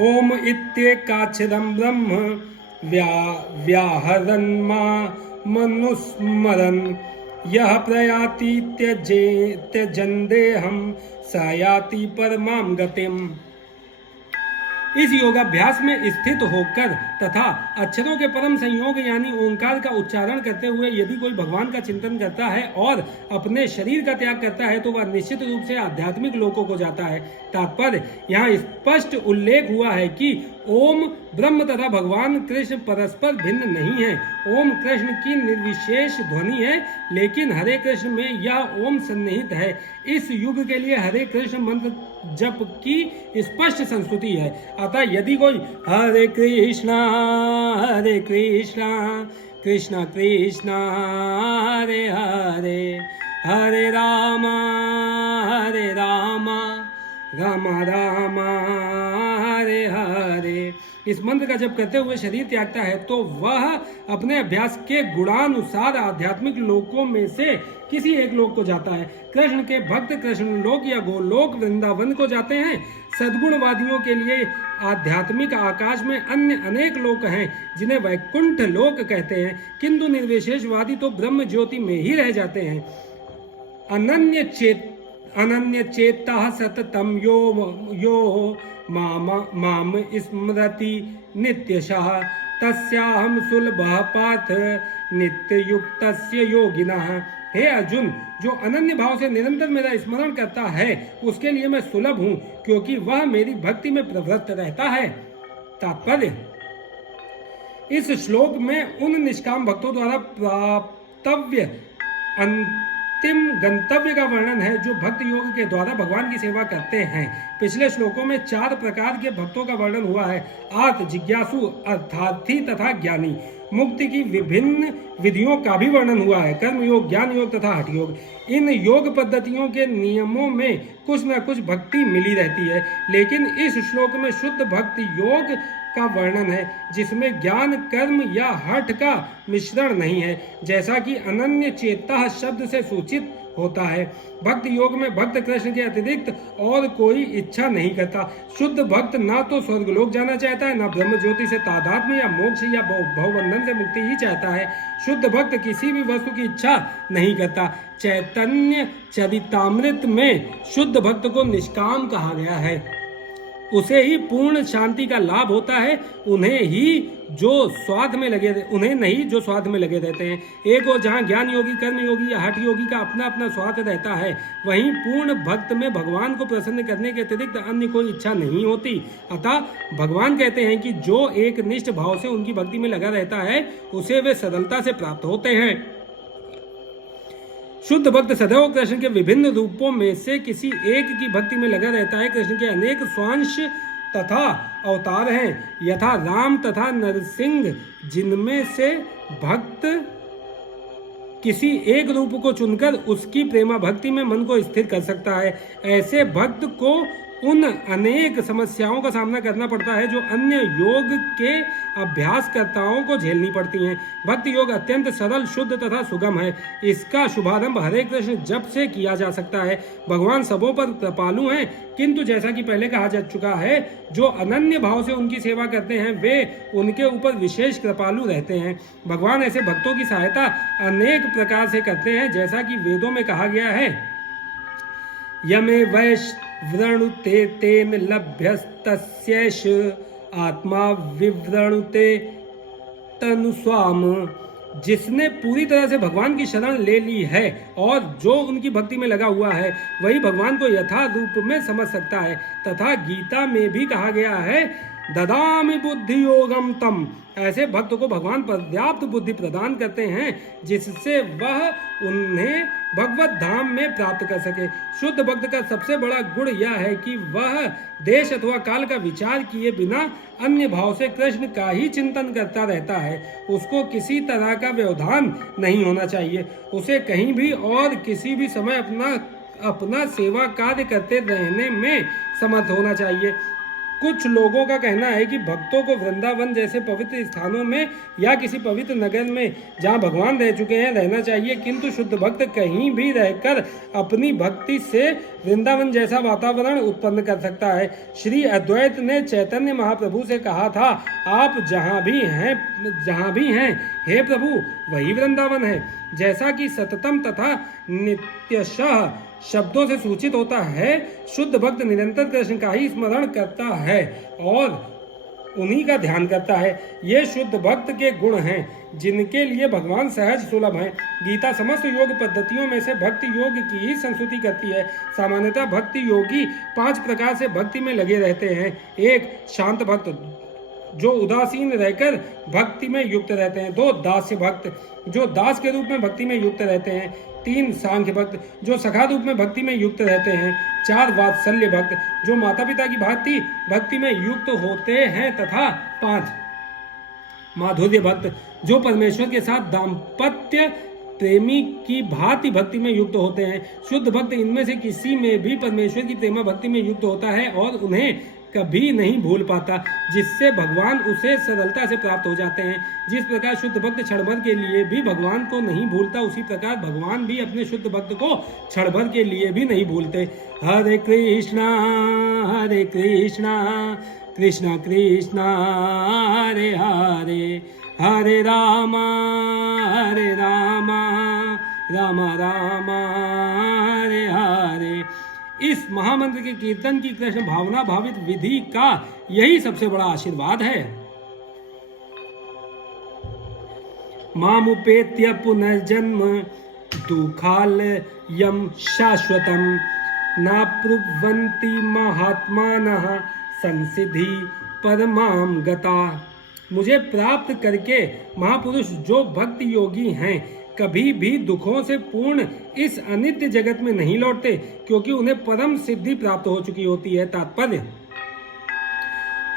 ओम इत्येकाक्षरं ब्रह्म व्याहरन् मनुस्मरन् यह प्रयाति त्यजन्देहं स याति परमां गतिम्। इस योगाभ्यास में स्थित होकर तथा अक्षरों के परम संयोग यानी ओंकार का उच्चारण करते हुए यदि कोई भगवान का चिंतन करता है और अपने शरीर का त्याग करता है तो वह निश्चित रूप से आध्यात्मिक लोकों को जाता है। तात्पर्य, यहाँ स्पष्ट उल्लेख हुआ है कि ओम ब्रह्म तथा भगवान कृष्ण परस्पर भिन्न नहीं है। ओम कृष्ण की निर्विशेष ध्वनि है, लेकिन हरे कृष्ण में यह ओम सन्निहित है। इस युग के लिए हरे कृष्ण मंत्र जप की स्पष्ट संस्तुति है। अतः यदि कोई हरे कृष्णा कृष्णा कृष्णा हरे हरे हरे राम राम राम हरे हरे इस मंत्र का जप करते हुए शरीर त्यागता है तो वह अपने अभ्यास के गुणानुसार आध्यात्मिक लोकों में से किसी एक लोक को जाता है। कृष्ण के भक्त कृष्ण लोक या गोलोक वृंदावन को जाते हैं। सद्गुणवादियों के लिए आध्यात्मिक आकाश में अन्य अनेक लोक हैं जिन्हें वैकुंठ लोक कहते हैं, किंतु निर्विशेषवादी तो ब्रह्म ज्योति में ही रह जाते हैं। अनन्य चेता सततम यो माम स्मरति नित्यशः तस्याहं सुलभः पार्थ नित्ययुक्तस्य योगिनः। हे अर्जुन, जो अनन्य भाव से निरंतर मेरा स्मरण करता है उसके लिए मैं सुलभ हूँ, क्योंकि वह मेरी भक्ति में प्रवृत्त रहता है। तात्पर्य, इस श्लोक में उन निष्काम भक्तों द्वारा प्राप्तव्य अंतिम गंतव्य का वर्णन है जो भक्त योग के द्वारा भगवान की सेवा करते हैं। पिछले श्लोकों में 4 प्रकार के भक्तों का वर्णन हुआ है: आर्त, जिज्ञासु, अर्थार्थी तथा ज्ञानी। मुक्ति की विभिन्न विधियों का भी वर्णन हुआ है: कर्म योग, ज्ञान योग तथा हठ योग। इन योग पद्धतियों के नियमों में कुछ न कुछ भक्ति मिली रहती है, लेकिन इस श्लोक में शुद्ध भक्ति योग का वर्णन है जिसमें ज्ञान, कर्म या हठ का मिश्रण नहीं है, जैसा कि अनन्य चेता शब्द से सूचित होता है। भक्त योग में भक्त कृष्ण के अतिरिक्त और कोई इच्छा नहीं करता। शुद्ध भक्त ना तो स्वर्गलोक जाना चाहता है, ना ब्रह्म ज्योति से तादात्म्य या मोक्ष या भवबंधन से मुक्ति ही चाहता है। शुद्ध भक्त किसी भी वस्तु की इच्छा नहीं करता। चैतन्य चरितामृत में शुद्ध भक्त को निष्काम कहा गया है। उसे ही पूर्ण शांति का लाभ होता है, उन्हें नहीं जो स्वार्थ में लगे रहते हैं। एक और जहाँ ज्ञान योगी, कर्म योगी या हठ योगी का अपना अपना स्वार्थ रहता है, वहीं पूर्ण भक्त में भगवान को प्रसन्न करने के अतिरिक्त अन्य कोई इच्छा नहीं होती। अतः भगवान कहते हैं कि जो एक निष्ठ भाव से उनकी भक्ति में लगा रहता है उसे वे सरलता से प्राप्त होते हैं। शुद्ध भक्त सदैव कृष्ण के विभिन्न रूपों में से किसी एक की भक्ति में लगा रहता है। कृष्ण के अनेक स्वांश तथा अवतार हैं, यथा राम तथा नरसिंह, जिनमें से भक्त किसी एक रूप को चुनकर उसकी प्रेमा भक्ति में मन को स्थिर कर सकता है। ऐसे भक्त को उन अनेक समस्याओं का सामना करना पड़ता है जो अन्य योग के अभ्यासकर्ताओं को झेलनी पड़ती हैं। भक्ति योग अत्यंत सरल, शुद्ध तथा सुगम है। इसका शुभारंभ हरे कृष्ण जप से किया जा सकता है। भगवान सबों पर कृपालु हैं, किंतु जैसा कि पहले कहा जा चुका है, जो अनन्य भाव से उनकी सेवा करते हैं वे उनके ऊपर विशेष कृपालु रहते हैं। भगवान ऐसे भक्तों की सहायता अनेक प्रकार से करते हैं, जैसा कि वेदों में कहा गया है, यमे वैश्वृणुते तेन लभ्यस्तस्यैष आत्मा विवृणुते तनुस्वाम। जिसने पूरी तरह से भगवान की शरण ले ली है और जो उनकी भक्ति में लगा हुआ है वही भगवान को यथा रूप में समझ सकता है। तथा गीता में भी कहा गया है, ददामि बुद्धि योगम तम। ऐसे भक्त को भगवान पर्याप्त बुद्धि प्रदान करते हैं जिससे वह उन्हें भगवत धाम में प्राप्त कर सके। शुद्ध भक्त का सबसे बड़ा गुण यह है कि वह देश अथवा काल का विचार किए बिना अन्य भाव से कृष्ण का ही चिंतन करता रहता है। उसको किसी तरह का व्यवधान नहीं होना चाहिए। उसे कहीं भी और किसी भी समय अपना सेवा कार्य करते रहने में समर्थ होना चाहिए। कुछ लोगों का कहना है कि भक्तों को वृंदावन जैसे पवित्र स्थानों में या किसी पवित्र नगर में जहां भगवान रह चुके हैं रहना चाहिए, किंतु शुद्ध भक्त कहीं भी रहकर अपनी भक्ति से वृंदावन जैसा वातावरण उत्पन्न कर सकता है। श्री अद्वैत ने चैतन्य महाप्रभु से कहा था, आप जहां भी हैं हे प्रभु वही वृंदावन है। जैसा कि सततम तथा नित्यशः शब्दों से सूचित होता है, शुद्ध भक्त निरंतर कृष्ण का ही स्मरण करता है और उन्हीं का ध्यान करता है। ये शुद्ध भक्त के गुण हैं जिनके लिए भगवान सहज सुलभ हैं। गीता समस्त योग पद्धतियों में से भक्ति योग की ही संस्तुति करती है। सामान्यतः भक्ति योगी 5 प्रकार से भक्ति में लगे रहते हैं। 1 शांत भक्त जो उदासीन रहकर भक्ति में युक्त रहते हैं। 2 दास्य भक्त जो दास के रूप में भक्ति में युक्त रहते हैं। 3 सांख्य भक्त जो सखा रूप में भक्ति में युक्त रहते हैं। 4 वात्सल्य भक्त जो माता पिता की भांति भक्ति में युक्त होते हैं तथा 5 माधुर्य भक्त जो परमेश्वर के साथ दाम्पत्य प्रेमी की भांति भक्ति में युक्त होते हैं। शुद्ध भक्त इनमें से किसी में भी परमेश्वर की प्रेमा भक्ति में युक्त होता है और उन्हें कभी नहीं भूल पाता, जिससे भगवान उसे सरलता से प्राप्त हो जाते हैं। जिस प्रकार शुद्ध भक्त क्षण भर के लिए भी भगवान को नहीं भूलता, उसी प्रकार भगवान भी अपने शुद्ध भक्त को क्षण भर के लिए भी नहीं भूलते। हरे कृष्णा कृष्णा कृष्णा हरे हरे, हरे राम राम राम हरे हरे। इस महामंत्र के कीर्तन की कृष्ण भावना भावित विधि का यही सबसे बड़ा आशीर्वाद है। मामुपेत्य पुनर्जन्म दुःखालयं शाश्वतं नाप्नुवन्ति महात्मानः संसिद्धि परमां गता। मुझे प्राप्त करके महापुरुष जो भक्ति योगी हैं कभी भी दुखों से पूर्ण इस अनित्य जगत में नहीं लौटते, क्योंकि उन्हें परम सिद्धि प्राप्त हो चुकी होती है। तात्पर्य,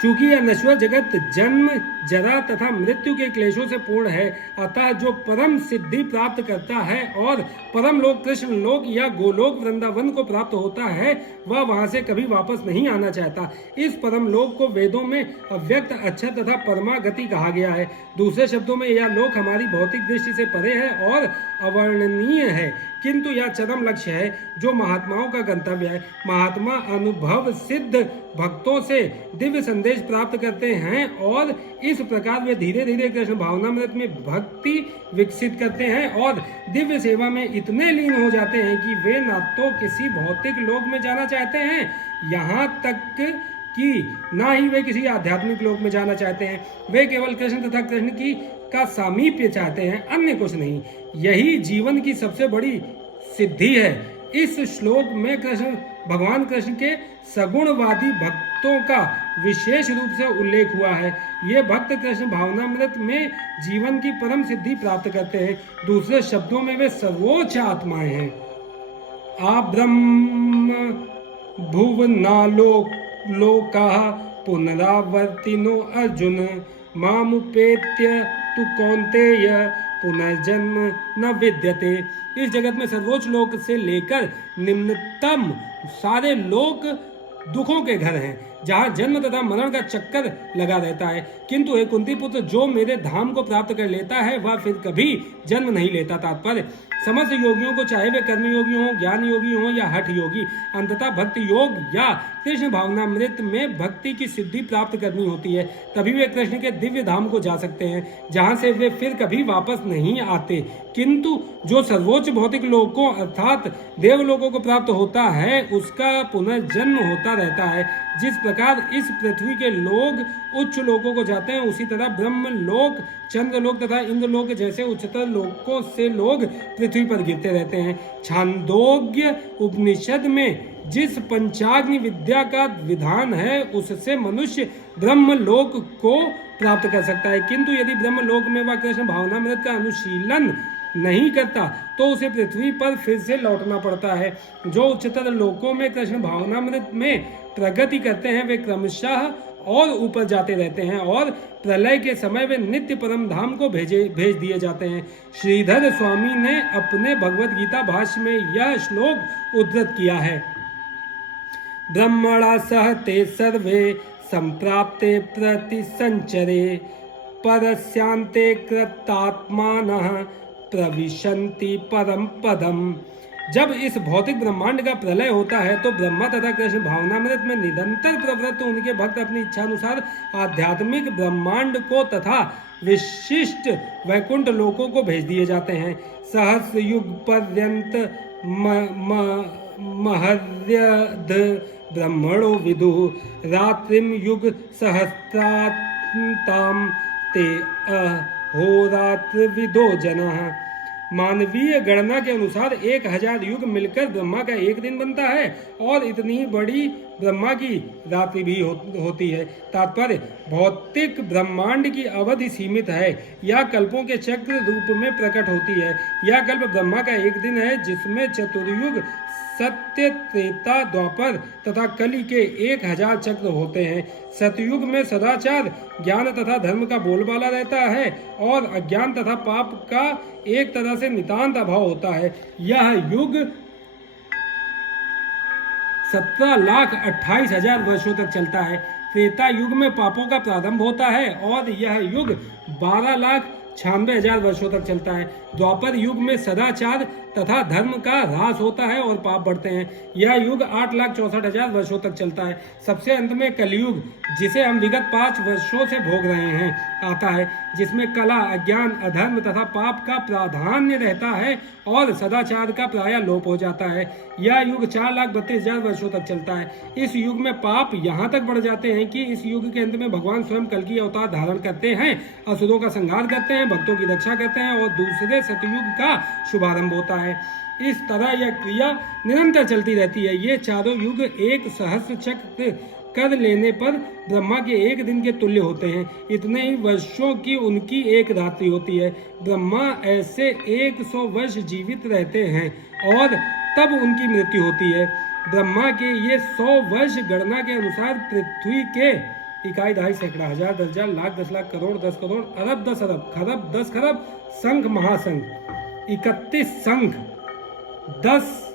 चूंकि यह नश्वर जगत जन्म जरा तथा मृत्यु के क्लेशों से पूर्ण है, अतः जो परम सिद्धि प्राप्त करता है और परम लोक कृष्ण लोक या गोलोक वृंदावन को प्राप्त होता है, वह वहां से कभी वापस नहीं आना चाहता। इस परम लोक को वेदों में अव्यक्त अक्षर तथा परमागति कहा गया है। दूसरे शब्दों में यह लोक हमारी भौतिक दृष्टि से परे है और अवर्णनीय है, किंतु यह चरम लक्ष्य है जो महात्माओं का गंतव्य है। महात्मा अनुभव सिद्ध भक्तों से दिव्य संदेश प्राप्त करते हैं और इस प्रकार वे धीरे धीरे कृष्ण भावनामृत में भक्ति विकसित करते हैं और दिव्य सेवा में इतने लीन हो जाते हैं कि वे न तो किसी भौतिक लोक में जाना चाहते हैं, यहाँ तक कि ना ही वे किसी आध्यात्मिक लोक में जाना चाहते हैं। वे केवल कृष्ण तथा कृष्ण की का सामीप्य चाहते हैं, अन्य कुछ नहीं। यही जीवन की सबसे बड़ी सिद्धि है। इस श्लोक में भगवान कृष्ण के सगुणवादी भक्तों का विशेष रूप से उल्लेख हुआ है। ये भक्त कृष्ण भावनामृत में जीवन की परम सिद्धि प्राप्त करते हैं। दूसरे शब्दों में वे सर्वोच्च आत्माएं हैं। आप ब्रह्म भुवनालोका पुनरावर्तिनो अर्जुन मामुपेत्य तु कौन्तेय पुनर्जन्म न विद्यते। इस जगत में सर्वोच्च लोक से लेकर निम्नतम सारे लोक दुखों के घर हैं, जहाँ जन्म तथा मरण का चक्कर लगा रहता है। किंतु हे कुंती पुत्र, जो मेरे धाम को प्राप्त कर लेता है वह फिर कभी जन्म नहीं लेता। तात्पर्य, समस्त योगियों को, चाहे वे कर्म योगी हों, ज्ञान योगी हों या हठ योगी, अंततः भक्ति योग या कृष्ण भावनामृत में भक्ति की सिद्धि प्राप्त करनी होती है। तभी वे कृष्ण के दिव्य धाम को जा सकते हैं, जहां से वे फिर कभी वापस नहीं आते। किंतु जो सर्वोच्च भौतिक लोकों अर्थात देवलोकों को प्राप्त होता है, उसका पुनर्जन्म होता रहता है। जिस प्रकार इस पृथ्वी के लोग उच्च लोकों को जाते हैं, उसी तरह ब्रह्म लोक, चंद्रलोक तथा इंद्रलोक जैसे उच्चतर लोकों से लोग पृथ्वी पर गिरते रहते हैं। छांदोग्य उपनिषद में जिस पंचाग्नि विद्या का विधान है, उससे मनुष्य ब्रह्मलोक को प्राप्त कर सकता है। किंतु यदि ब्रह्मलोक में वह कृष्ण भावनामृत का अनुशीलन नहीं करता, तो उसे पृथ्वी पर फिर से लौटना पड़ता है। जो उच्चतर लोकों में कृष्ण भावनामृत में प्रगति करते हैं, वे क्रमशः और ऊपर जाते रहते हैं और प्रलय के समय वे नित्य परम धाम को भेज दिए जाते हैं। श्रीधर स्वामी ने अपने भगवद गीता भाष्य में यह श्लोक उद्धृत किया है। ब्रह्मणा सह ते सर्वे संप्राप्ते प्रतिसंचरे परस्यांते कृतात्मानः प्रविशन्ति परम पदम। जब इस भौतिक ब्रह्मांड का प्रलय होता है, तो ब्रह्मा तथा कृष्ण भावनामृत में निरंतर प्रवृत्त उनके भक्त अपनी इच्छा अनुसार आध्यात्मिक ब्रह्मांड को तथा विशिष्ट वैकुंठ लोकों को भेज दिए जाते हैं। सहस्र युग पर्यंत महर्यध ब्रह्मणो विदु रात्रिम युग सहस्राताम ते अहोरात्र विदो जनः। मानवीय गणना के अनुसार 1000 युग मिलकर ब्रह्मा का एक दिन बनता है और इतनी बड़ी ब्रह्मा की रात्रि भी होती है। तात्पर्य, भौतिक ब्रह्मांड की अवधि सीमित है या कल्पों के चक्र रूप में प्रकट होती है। यह कल्प ब्रह्मा का एक दिन है, जिसमें चतुर्युग, सत्य, त्रेता, द्वापर तथा कली के 1000 चक्र होते हैं। सतयुग में सदाचार, ज्ञान तथा धर्म का बोलबाला रहता है और अज्ञान तथा पाप का एक तरह से नितांत अभाव होता है। यह युग 17,28,000 वर्षों तक चलता है। त्रेता युग में पापों का प्रारंभ होता है और यह युग 12,96,000 वर्षों तक चलता है। द्वापर युग में सदाचार तथा धर्म का ह्रास होता है और पाप बढ़ते हैं। यह युग 8,64,000 वर्षों तक चलता है। सबसे अंत में कलयुग, जिसे हम विगत 5 वर्षों से भोग रहे हैं, आता है, जिसमें कला, अज्ञान, अधर्म तथा पाप का प्राधान्य रहता है और सदाचार का प्रायः लोप हो जाता है। यह युग 4,32,000 वर्षों तक चलता है। इस युग में पाप यहाँ तक बढ़ जाते हैं कि इस युग के अंत में भगवान स्वयं कल्कि अवतार धारण करते हैं, असुरों का संहार करते हैं, भक्तों की रक्षा करते हैं और दूसरे सतयुग का शुभारंभ होता है। इस तरह यह क्रिया निरंतर चलती रहती है। ये चारों युग एक सहस्र चक्र कर लेने पर ब्रह्मा के एक दिन के तुल्य होते हैं। इतने ही वर्षों की उनकी एक रात्रि होती है। ब्रह्मा ऐसे 100 वर्ष जीवित रहते हैं और तब उनकी मृत्यु होती है। ब्रह्मा के ये 100 वर्ष गणना के अनुसार पृथ्वी के इकाई, दहाई, सैकड़ा, हजार, 10,000, लाख, 10 लाख, करोड़, 10 करोड़, अरब, 10 अरब, खरब, 10 खरब, संघ, महासंघ, 31 संघ, 10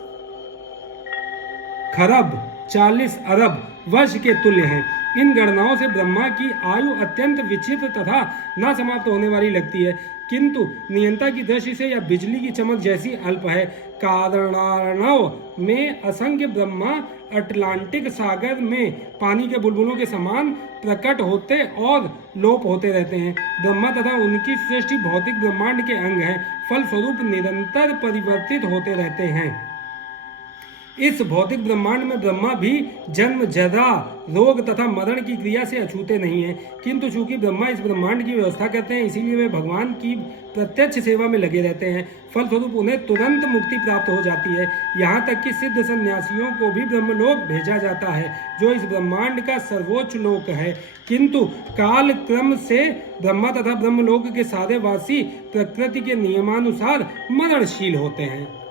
खरब, 40 अरब वर्ष के तुल्य हैं। इन गणनाओं से ब्रह्मा की आयु अत्यंत विचित्र तथा न समाप्त होने वाली लगती है, किंतु नियंता की दृष्टि से यह बिजली की चमक जैसी अल्प है। कारणार्णव में असंख्य ब्रह्मा अटलांटिक सागर में पानी के बुलबुलों के समान प्रकट होते और लोप होते रहते हैं। ब्रह्मा तथा उनकी सृष्टि भौतिक ब्रह्मांड के अंग हैं, फलस्वरूप निरंतर परिवर्तित होते रहते हैं। इस भौतिक ब्रह्मांड में ब्रह्मा भी जन्म, जरा, रोग तथा मरण की क्रिया से अछूते नहीं है, किंतु चूंकि ब्रह्मा इस ब्रह्मांड की व्यवस्था करते हैं, इसीलिए वे भगवान की प्रत्यक्ष सेवा में लगे रहते हैं। फलस्वरूप उन्हें तुरंत मुक्ति प्राप्त हो जाती है। यहाँ तक कि सिद्ध सन्यासियों को भी ब्रह्मलोक भेजा जाता है, जो इस ब्रह्मांड का सर्वोच्च लोक है। किंतु काल क्रम से ब्रह्मा तथा ब्रह्मलोक के सारे वासी प्रकृति के नियमानुसार मरणशील होते हैं।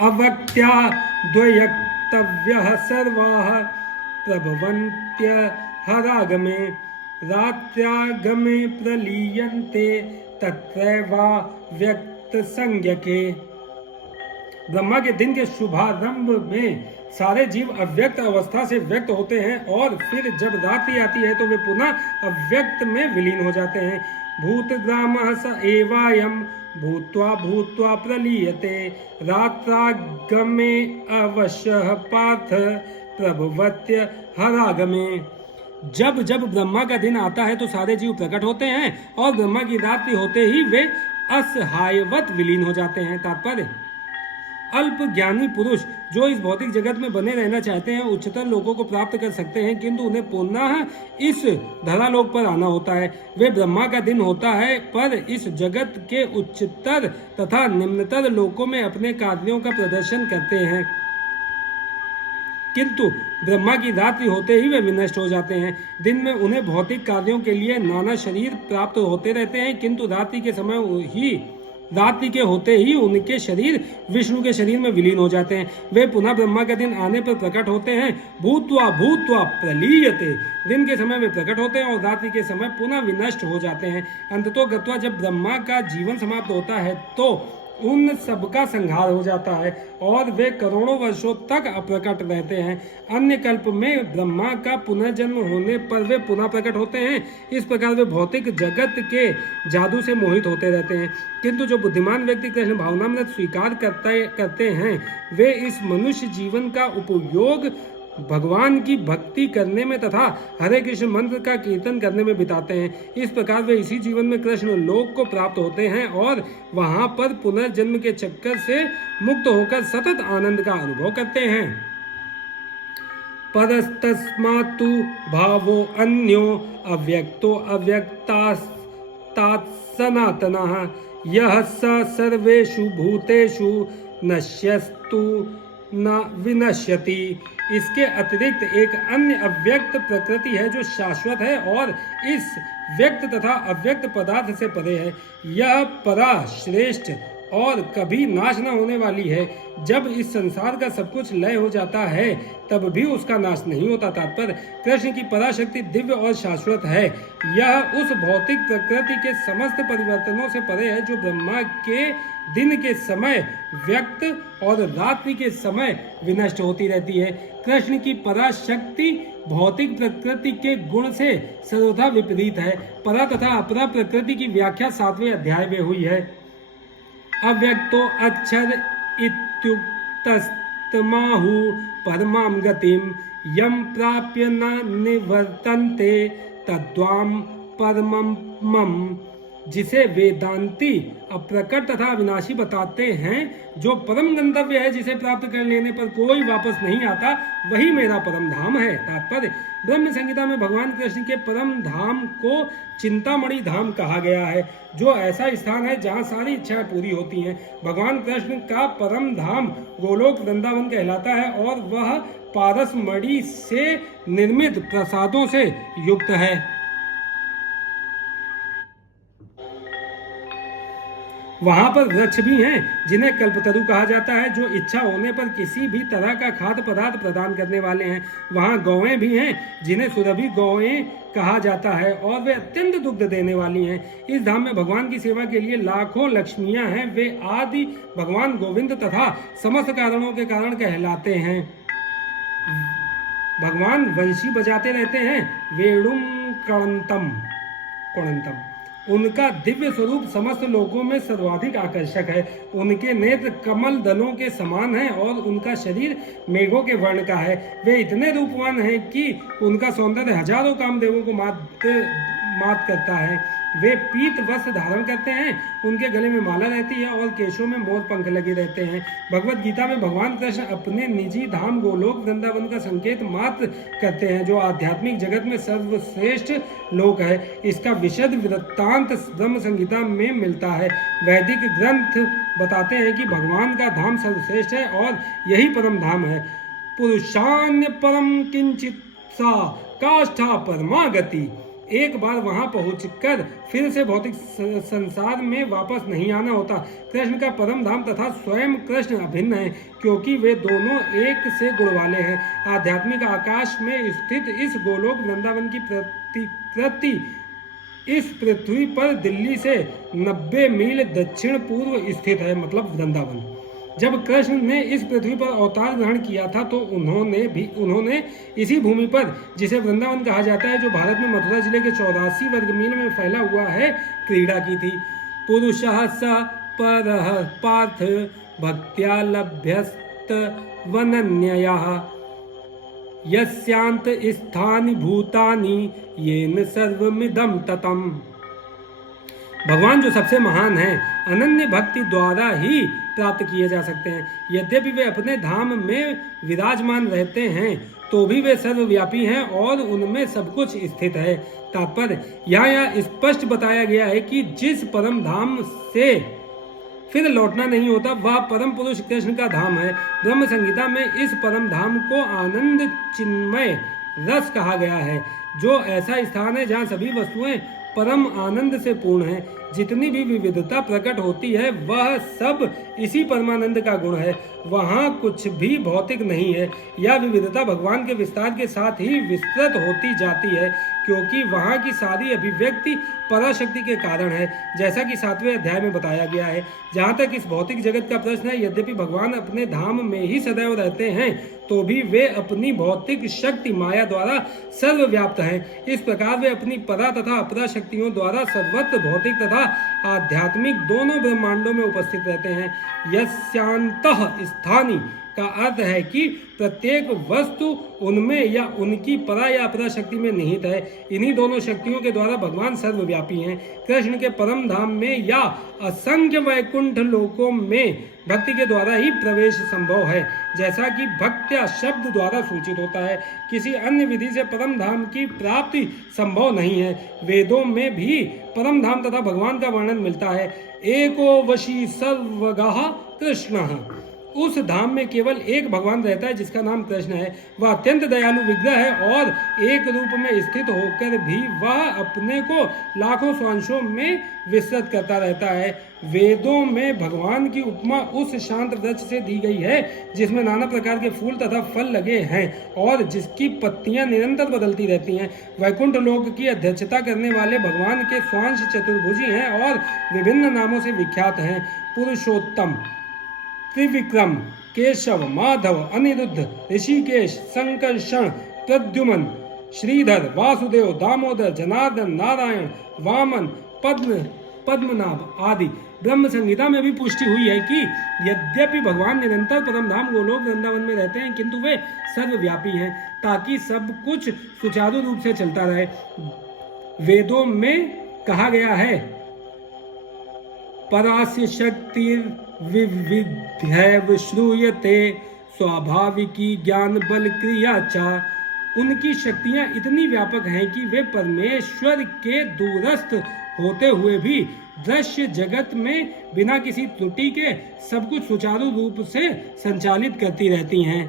अवक्त्या द्वयक्तव्यः सर्वाः प्रभवन्त्य हरागमे रात्र्यागमे प्रलीयन्ते तत्रैवा व्यक्त संज्ञके। ब्रह्मा के दिन के शुभारंभ में सारे जीव अव्यक्त अवस्था से व्यक्त होते हैं और फिर जब रात्रि आती है तो वे पुनः अव्यक्त में विलीन हो जाते हैं। भूतग्रामः स एवायं भूत्वा भूत्वा प्रलीयते रात्रागमे अवश्यः पार्थ प्रभुवत्य हरागमे। जब जब ब्रह्मा का दिन आता है तो सारे जीव प्रकट होते हैं और ब्रह्मा की रात्रि होते ही वे असहायवत विलीन हो जाते हैं। तात्पर्य, अल्प ज्ञानी पुरुष जो इस भौतिक जगत में बने रहना चाहते हैं उच्चतर लोकों को प्राप्त कर सकते हैं, किंतु उन्हें पुनः इस धरालोक पर आना होता है। वे ब्रह्मा का दिन होता है पर इस जगत के उच्चतर तथा निम्नतर लोकों में अपने कार्यों का प्रदर्शन करते हैं, किंतु ब्रह्मा की रात्रि होते ही वे विनष्ट हो जाते हैं। दिन में उन्हें भौतिक कार्यों के लिए नाना शरीर प्राप्त होते रहते हैं, किंतु रात्रि के होते ही उनके शरीर विष्णु के शरीर में विलीन हो जाते हैं। वे पुनः ब्रह्मा का दिन आने पर प्रकट होते हैं। भूत्वा भूत्वा प्रलीयते, दिन के समय वे प्रकट होते हैं और रात्रि के समय पुनः विनष्ट हो जाते हैं। अंततो गत्वा जब ब्रह्मा का जीवन समाप्त होता है तो उन सबका संहार हो जाता है और वे करोड़ों वर्षों तक अप्रकट रहते हैं। अन्य कल्प में ब्रह्मा का पुनर्जन्म होने पर वे पुनः प्रकट होते हैं। इस प्रकार वे भौतिक जगत के जादू से मोहित होते रहते हैं, किंतु जो बुद्धिमान व्यक्ति कृष्ण भावनामृत स्वीकार करते हैं वे इस मनुष्य जीवन का उपयोग भगवान की भक्ति करने में तथा हरे कृष्ण मंत्र का कीर्तन करने में बिताते हैं। इस प्रकार वे इसी जीवन में कृष्ण लोक को प्राप्त होते हैं और वहां पर पुनर्जन्म के चक्कर से मुक्त होकर सतत आनंद का अनुभव करते हैं। परस्तस्मात्तु भावो अन्यो अव्यक्तो अव्यक्तात् सनातनः यः स सर्वेषु भूतेषु नश्यस्तु न विनश्यति। इसके अतिरिक्त एक अन्य अव्यक्त प्रकृति है जो शाश्वत है और इस व्यक्त तथा अव्यक्त पदार्थ से परे है। यह परा श्रेष्ठ और कभी नाश न होने वाली है। जब इस संसार का सब कुछ लय हो जाता है तब भी उसका नाश नहीं होता। तात्पर्य, कृष्ण की पराशक्ति दिव्य और शाश्वत है। यह उस भौतिक प्रकृति के समस्त परिवर्तनों से परे है जो ब्रह्मा के दिन के समय व्यक्त और रात्रि के समय विनष्ट होती रहती है। कृष्ण की पराशक्ति भौतिक प्रकृति के गुण से सर्वथा विपरीत है। परा तथा अपरा प्रकृति की व्याख्या 7वें अध्याय में हुई है। अव्यक्तो अक्षर इत्युक्तस्तमाहु परमां गतिं यं प्राप्य न निवर्तन्ते तद्वां परमं मम। जिसे वेदांती अप्रकट तथा अविनाशी बताते हैं, जो परम गंतव्य है, जिसे प्राप्त कर लेने पर कोई वापस नहीं आता, वही मेरा परम धाम है। तात्पर्य, ब्रह्म संहिता में भगवान कृष्ण के परम धाम को चिंतामणि धाम कहा गया है, जो ऐसा स्थान है जहाँ सारी इच्छाएं पूरी होती हैं। भगवान कृष्ण का परम धाम गोलोक वृंदावन कहलाता है और वह पारसमणि से निर्मित प्रसादों से युक्त है। वहां पर वृक्ष भी हैं जिन्हें कल्पतरु कहा जाता है, जो इच्छा होने पर किसी भी तरह का खाद्य पदार्थ प्रदान करने वाले हैं। वहां गौएं भी हैं जिन्हें सुरभि गौएं कहा जाता है और वे अत्यंत दुग्ध देने वाली हैं। इस धाम में भगवान की सेवा के लिए लाखों लक्ष्मियां हैं। वे आदि भगवान गोविंद तथा समस्त कारणों के कारण कहलाते हैं। भगवान वंशी बजाते रहते हैं, वेणुम कणंतम। उनका दिव्य स्वरूप समस्त लोकों में सर्वाधिक आकर्षक है। उनके नेत्र कमल दलों के समान हैं और उनका शरीर मेघों के वर्ण का है। वे इतने रूपवान हैं कि उनका सौंदर्य हजारों कामदेवों को मात करता है। वे पीत वस्त्र धारण करते हैं, उनके गले में माला रहती है और केशों में मोर पंख लगे रहते हैं। भगवत गीता में भगवान कृष्ण अपने निजी धाम गोलोक वृंदावन का संकेत मात्र करते हैं, जो आध्यात्मिक जगत में सर्वश्रेष्ठ लोक है। इसका विशद वृत्तांत ब्रह्म संहिता में मिलता है। वैदिक ग्रंथ बताते हैं कि भगवान का धाम सर्वश्रेष्ठ है और यही परम धाम है। पुरुषान्य परम किंचित सा काष्ठा परमागति। एक बार वहां पहुंचकर फिर से भौतिक संसार में वापस नहीं आना होता। कृष्ण का परम धाम तथा स्वयं कृष्ण अभिन्न है, क्योंकि वे दोनों एक से गुण वाले हैं। आध्यात्मिक आकाश में स्थित इस गोलोक वृंदावन की प्रतिकृति इस पृथ्वी पर दिल्ली से 90 मील दक्षिण पूर्व स्थित है, मतलब वृंदावन। जब कृष्ण ने इस पृथ्वी पर अवतार ग्रहण किया था तो उन्होंने इसी भूमि पर, जिसे वृंदावन कहा जाता है, जो भारत में मथुरा जिले के 84 वर्ग मील में फैला हुआ है, क्रीड़ा की थी। पुरुषः स परः पार्थ भक्त्या लभ्यस्त वनन्यया यस्यांत स्थानि भूतानि येन सर्वमिदं ततम्। भगवान जो सबसे महान हैं, अनन्य भक्ति द्वारा ही प्राप्त किए जा सकते हैं। यद्यपि वे अपने धाम में विराजमान रहते हैं तो भी वे सर्वव्यापी हैं और उनमें सब कुछ स्थित है। तात्पर्य यहाँ स्पष्ट बताया गया है कि जिस परम धाम से फिर लौटना नहीं होता वह परम पुरुष कृष्ण का धाम है। ब्रह्म संहिता में इस परम धाम को आनंद चिन्मय रस कहा गया है, जो ऐसा स्थान है जहाँ सभी वस्तुएं परम आनंद से पूर्ण है। जितनी भी विविधता प्रकट होती है वह सब इसी परमानंद का गुण है। वहाँ कुछ भी भौतिक नहीं है। यह विविधता भगवान के विस्तार के साथ ही विस्तृत होती जाती है, क्योंकि वहाँ की सारी अभिव्यक्ति पराशक्ति के कारण है, जैसा कि 7वें अध्याय में बताया गया है। जहाँ तक इस भौतिक जगत का प्रश्न है, यद्यपि भगवान अपने धाम में ही सदैव रहते हैं तो भी वे अपनी भौतिक शक्ति माया द्वारा सर्वव्याप्त हैं। इस प्रकार वे अपनी परा तथा अपरा शक्तियों द्वारा सर्वत्र भौतिक तथा आध्यात्मिक दोनों ब्रह्मांडों में उपस्थित रहते हैं। यस्यांतः स्थानी का अर्थ है कि प्रत्येक वस्तु उनमें या उनकी परा या अपरा शक्ति में निहित है। इन्हीं दोनों शक्तियों के द्वारा भगवान सर्वव्यापी हैं। कृष्ण के परम धाम में या असंख्य वैकुंठ लोकों में भक्ति के द्वारा ही प्रवेश संभव है, जैसा कि भक्त्या शब्द द्वारा सूचित होता है। किसी अन्य विधि से परम धाम की प्राप्ति संभव नहीं है। वेदों में भी परम धाम तथा भगवान का वर्णन मिलता है। एको वशी सर्वगः कृष्णः। उस धाम में केवल एक भगवान रहता है जिसका नाम कृष्ण है। वह अत्यंत दयालु विग्रह है और एक रूप में स्थित होकर भी वह अपने को लाखों स्वांशों में विस्तृत करता रहता है। वेदों में भगवान की उपमा उस शांत वृक्ष से दी गई है जिसमें नाना प्रकार के फूल तथा फल लगे हैं और जिसकी पत्तियां निरंतर बदलती रहती हैं। वैकुंठ लोक की अध्यक्षता करने वाले भगवान के स्वांश चतुर्भुजी हैं और विभिन्न नामों से विख्यात हैं। पुरुषोत्तम, त्रिविक्रम, केशव, माधव, अनिरुद्ध, ऋषिकेश, संकर्षण, प्रद्युमन, श्रीधर, वासुदेव, दामोदर, जनार्दन, नारायण, वामन, पद्मनाभ आदि। ब्रह्म संहिता में भी पुष्टि हुई है कि यद्यपि भगवान निरंतर परमधाम गोलोक वृंदावन में रहते हैं, किंतु वे सर्वव्यापी हैं ताकि सब कुछ सुचारू रूप से चलता रहे। वेदों में कहा गया है, परास्य शक्तिर्विविध्यैव श्रूयते स्वाभाविकी ज्ञान बल क्रिया चा। उनकी शक्तियां इतनी व्यापक हैं कि वे परमेश्वर के दूरस्थ होते हुए भी दृश्य जगत में बिना किसी त्रुटि के सब कुछ सुचारू रूप से संचालित करती रहती हैं।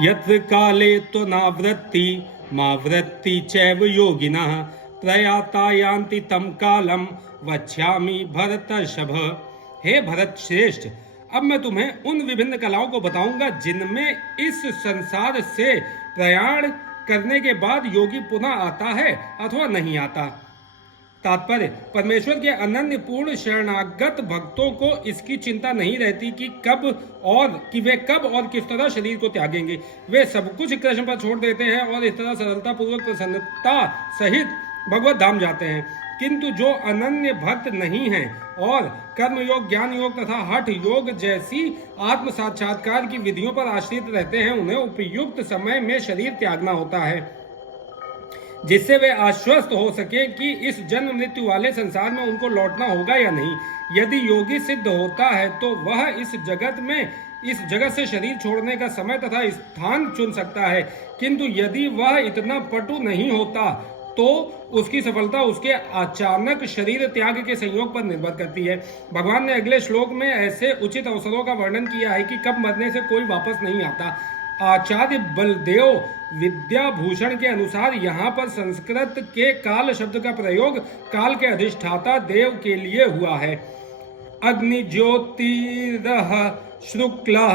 यत्र काले तो नावृत्ति मावृत्ति चैव योगिनः प्रयाता यान्ति तम कालम वक्ष्यामि भरतर्षभ। हे भरत श्रेष्ठ, अब मैं तुम्हें उन विभिन्न कलाओं को बताऊंगा जिनमें इस संसार से प्रयाण करने के बाद योगी पुनः आता है अथवा नहीं आता। तात्पर्य, परमेश्वर के अनन्य पूर्ण शरणागत भक्तों को इसकी चिंता नहीं रहती कि वे कब और किस तरह शरीर को त्यागेंगे। वे सब कुछ कृष्ण पर छोड़ देते हैं और इस तरह सरलता पूर्वक प्रसन्नता सहित भगवत धाम जाते हैं। किंतु जो अनन्य भक्त नहीं हैं और कर्म योग, ज्ञान योग तथा हठ योग जैसी आत्म साक्षात्कार की विधियों पर आश्रित रहते हैं, उन्हें उपयुक्त समय में शरीर त्यागना होता है, जिससे वे आश्वस्त हो सके कि इस जन्म मृत्यु वाले संसार में उनको लौटना होगा या नहीं। यदि योगी सिद्ध होता है तो वह इस जगत से शरीर छोड़ने का समय तथा स्थान चुन सकता है, किंतु यदि वह इतना पटु नहीं होता तो उसकी सफलता उसके अचानक शरीर त्याग के संयोग पर निर्भर करती है। भगवान ने अगले श्लोक में ऐसे उचित अवसरों का वर्णन किया है कि कब मरने से कोई वापस नहीं आता। आचार्य बलदेव विद्याभूषण के अनुसार यहाँ पर संस्कृत के काल शब्द का प्रयोग काल के अधिष्ठाता देव के लिए हुआ है। अग्नि ज्योतिरः शुक्लः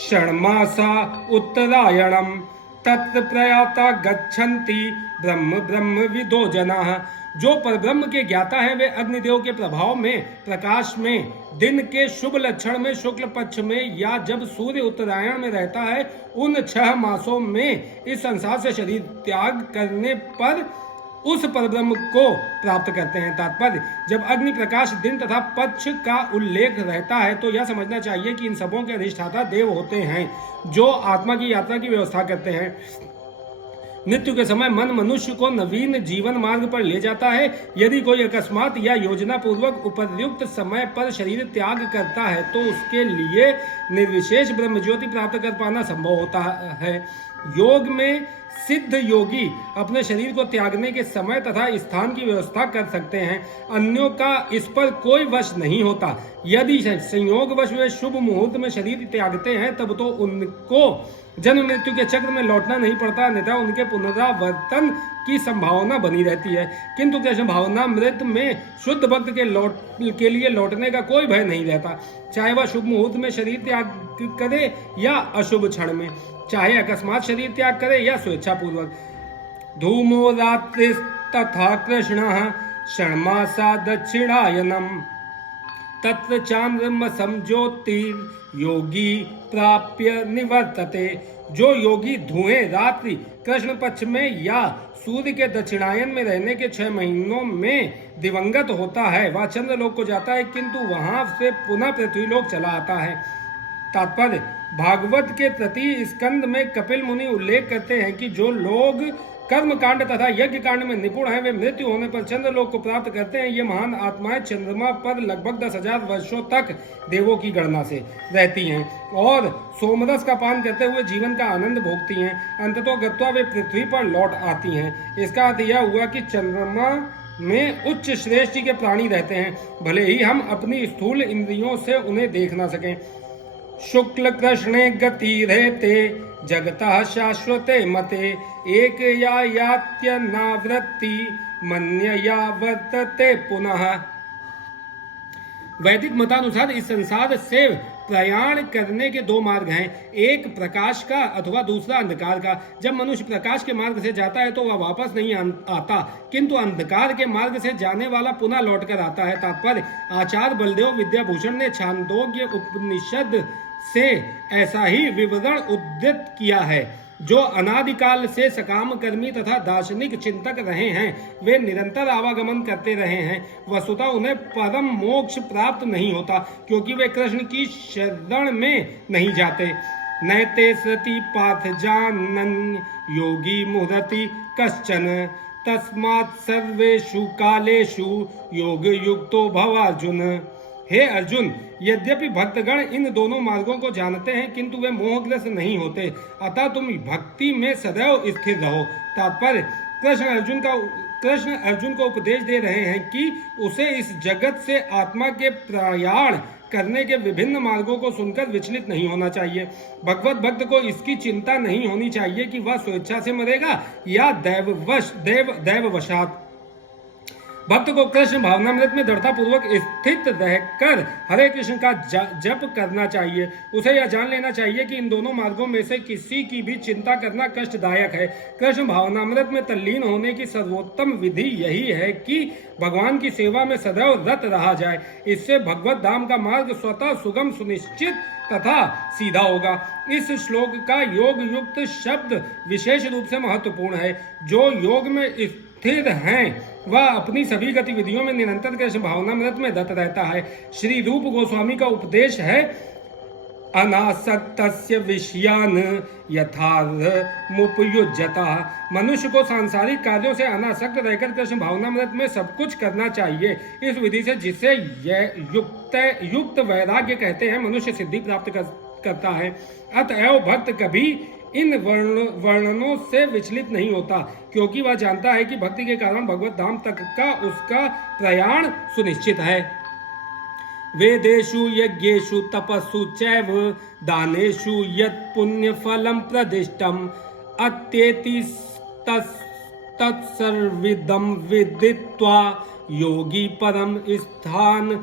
षण्मासा उत्तरायणम तत्र प्रयाता गच्छन्ति ब्रह्म विदो जनाः जो परब्रह्म के ज्ञाता है वे अग्निदेव के प्रभाव में, प्रकाश में, दिन के शुभ लक्षण में, शुक्ल पक्ष में या जब सूर्य उत्तरायण में रहता है, उन 6 मासों में इस संसार से शरीर त्याग करने पर उस परब्रह्म को प्राप्त करते हैं। तात्पर्य, जब अग्नि, प्रकाश, दिन तथा पक्ष का उल्लेख रहता है तो यह समझना चाहिए कि इन सबों के अधिष्ठाता देव होते हैं जो आत्मा की यात्रा की व्यवस्था करते हैं। मृत्यु के समय मन मनुष्य को नवीन जीवन मार्ग पर ले जाता है। यदि कोई अकस्मात या योजना पूर्वक उपर्युक्त समय पर शरीर त्याग करता है तो उसके लिए निर्विशेष ब्रह्म ज्योति प्राप्त कर पाना संभव होता है। योग में सिद्ध योगी अपने शरीर को त्यागने के समय तथा स्थान की व्यवस्था कर सकते हैं। अन्यों का इस पर कोई वश नहीं होता। यदि संयोगवश वे शुभ मुहूर्त में शरीर त्यागते हैं तब तो उनको जन्म मृत्यु के चक्र में लौटना नहीं पड़ता, अन्यथा उनके पुनरावर्तन की संभावना बनी रहती है। किंतु कृष्ण भावनामृत में शुद्ध भक्त के लिए लौटने का कोई भय नहीं रहता, चाहे वह शुभ मुहूर्त में शरीर त्याग करे या अशुभ क्षण में, चाहे अकस्मात शरीर त्याग करे या स्वेच्छा पूर्वक। धूमो रात्रि तथा कृष्ण षण्मासा दक्षिणायनम तत्र चांद्रमसं ज्योतिर् योगी प्राप्य निवर्तते। जो योगी धुएं रात्रि कृष्ण पक्ष में या सूर्य के दक्षिणायन में रहने के 6 महीनों में दिवंगत होता है वह चंद्रलोक को जाता है, किंतु वहां से पुनः पृथ्वीलोक चला आता है। तात्पर्य, भागवत के प्रति स्कंद में कपिल मुनि उल्लेख करते हैं कि जो लोग कर्म कांड तथा यज्ञ कांड में निपुण हैं वे मृत्यु होने पर चंद्रलोक को प्राप्त करते हैं। ये महान आत्माएं चंद्रमा पर लगभग 10,000 वर्षों तक देवों की गणना से रहती हैं और सोमरस का पान करते हुए जीवन का आनंद भोगती हैं। अंततः गत्वा वे पृथ्वी पर लौट आती हैं। इसका अर्थ यह हुआ कि चंद्रमा में उच्च श्रेष्ठ के प्राणी रहते हैं, भले ही हम अपनी स्थूल इंद्रियों से उन्हें देख ना सकें। शुक्ल कृष्णे गति रहते जगतः शाश्वते मते एक या यात्य नावृत्ति मन्यया वर्तते पुनः। वैदिक मतानुसार इस संसार से प्रयाण करने के 2 मार्ग हैं, एक प्रकाश का अथवा दूसरा अंधकार का। जब मनुष्य प्रकाश के मार्ग से जाता है तो वह वापस नहीं आता, किंतु अंधकार के मार्ग से जाने वाला पुनः लौट कर आता है। तात्पर्य, आचार्य बलदेव विद्याभूषण ने छांदोग्य उपनिषद से ऐसा ही विवरण उद्धृत किया है। जो अनादिकाल से सकाम कर्मी तथा दार्शनिक चिंतक रहे हैं वे निरंतर आवागमन करते रहे हैं, वस्तुतः उन्हें परम मोक्ष प्राप्त नहीं होता, क्योंकि वे कृष्ण की शरण में नहीं जाते। नैते सति पाथ जानन योगी मुहरति कश्चन तस्मात् सर्वेषु कालेषु योग युक्तो भव अर्जुन। हे अर्जुन, यद्यपि भक्तगण इन दोनों मार्गों को जानते हैं किंतु वे मोहग्रस्त नहीं होते, अतः तुम भक्ति में सदैव स्थिर रहो। तात्पर्य, कृष्ण अर्जुन को उपदेश दे रहे हैं कि उसे इस जगत से आत्मा के प्रयाण करने के विभिन्न मार्गों को सुनकर विचलित नहीं होना चाहिए। भगवत भक्त को इसकी चिंता नहीं होनी चाहिए कि वह स्वेच्छा से मरेगा या दैववशात। भक्त को कृष्ण भावनामृत में दृढ़ता पूर्वक स्थित रहकर हरे कृष्ण का जप करना चाहिए। उसे यह जान लेना चाहिए कि इन दोनों मार्गों में से किसी की भी चिंता करना कष्टदायक है। कृष्ण भावनामृत में तल्लीन होने की सर्वोत्तम विधि यही है कि भगवान की सेवा में सदैव रत रहा जाए। इससे भगवत धाम का मार्ग स्वतः सुगम, सुनिश्चित तथा सीधा होगा। इस श्लोक का योग युक्त शब्द विशेष रूप से महत्वपूर्ण है। जो योग में स्थिर हैं वह अपनी सभी गतिविधियों में निरंतर कृष्ण भावनामृत में रत रहता है। श्री रूप गोस्वामी का उपदेश है, अनासक्तस्य विषयान यथार्थमुपयुज्यता। मनुष्य को सांसारिक कार्यों से अनासक्त रहकर कृष्ण भावनामृत में सब कुछ करना चाहिए। इस विधि से जिसे युक्त वैराग्य कहते हैं मनुष्य सिद्धि प्राप्त करता है। अतएव भक्त कभी इन वर्णनों से विचलित नहीं होता, क्योंकि वह जानता है कि भक्ति के कारण भगवत धाम तक का उसका प्रयाण सुनिश्चित है। वेदेषु यज्ञेषु तपस्सु चैव दानेषु यत् पुण्य फलम प्रदिष्टम अत्येति तत्सर्विदं विदित्वा योगी परम स्थान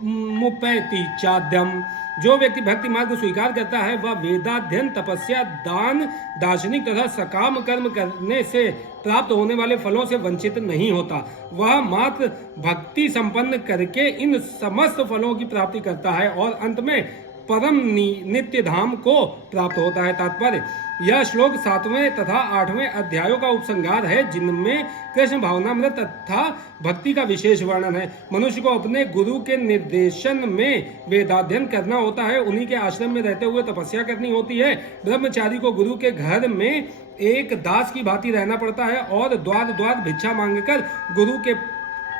मुपैति चाद्यम। जो व्यक्ति भक्ति मार्ग को स्वीकार करता है वह वेदाध्ययन, तपस्या, दान, दार्शनिक तथा सकाम कर्म करने से प्राप्त होने वाले फलों से वंचित नहीं होता। वह मात्र भक्ति संपन्न करके इन समस्त फलों की प्राप्ति करता है और अंत में परम नित्य धाम को प्राप्त होता है। तात्पर्य, यह श्लोक 7वें तथा 8वें अध्यायों का उपसंहार है, जिनमें कृष्ण भावनामृत तथा भक्ति का विशेष वर्णन है। मनुष्य को अपने गुरु के निर्देशन में वेदाध्ययन करना होता है, उन्हीं के आश्रम में रहते हुए तपस्या करनी होती है। ब्रह्मचारी को गुरु के घर में एक दास की भांति रहना पड़ता है और द्वार द्वार भिक्षा मांगकर गुरु के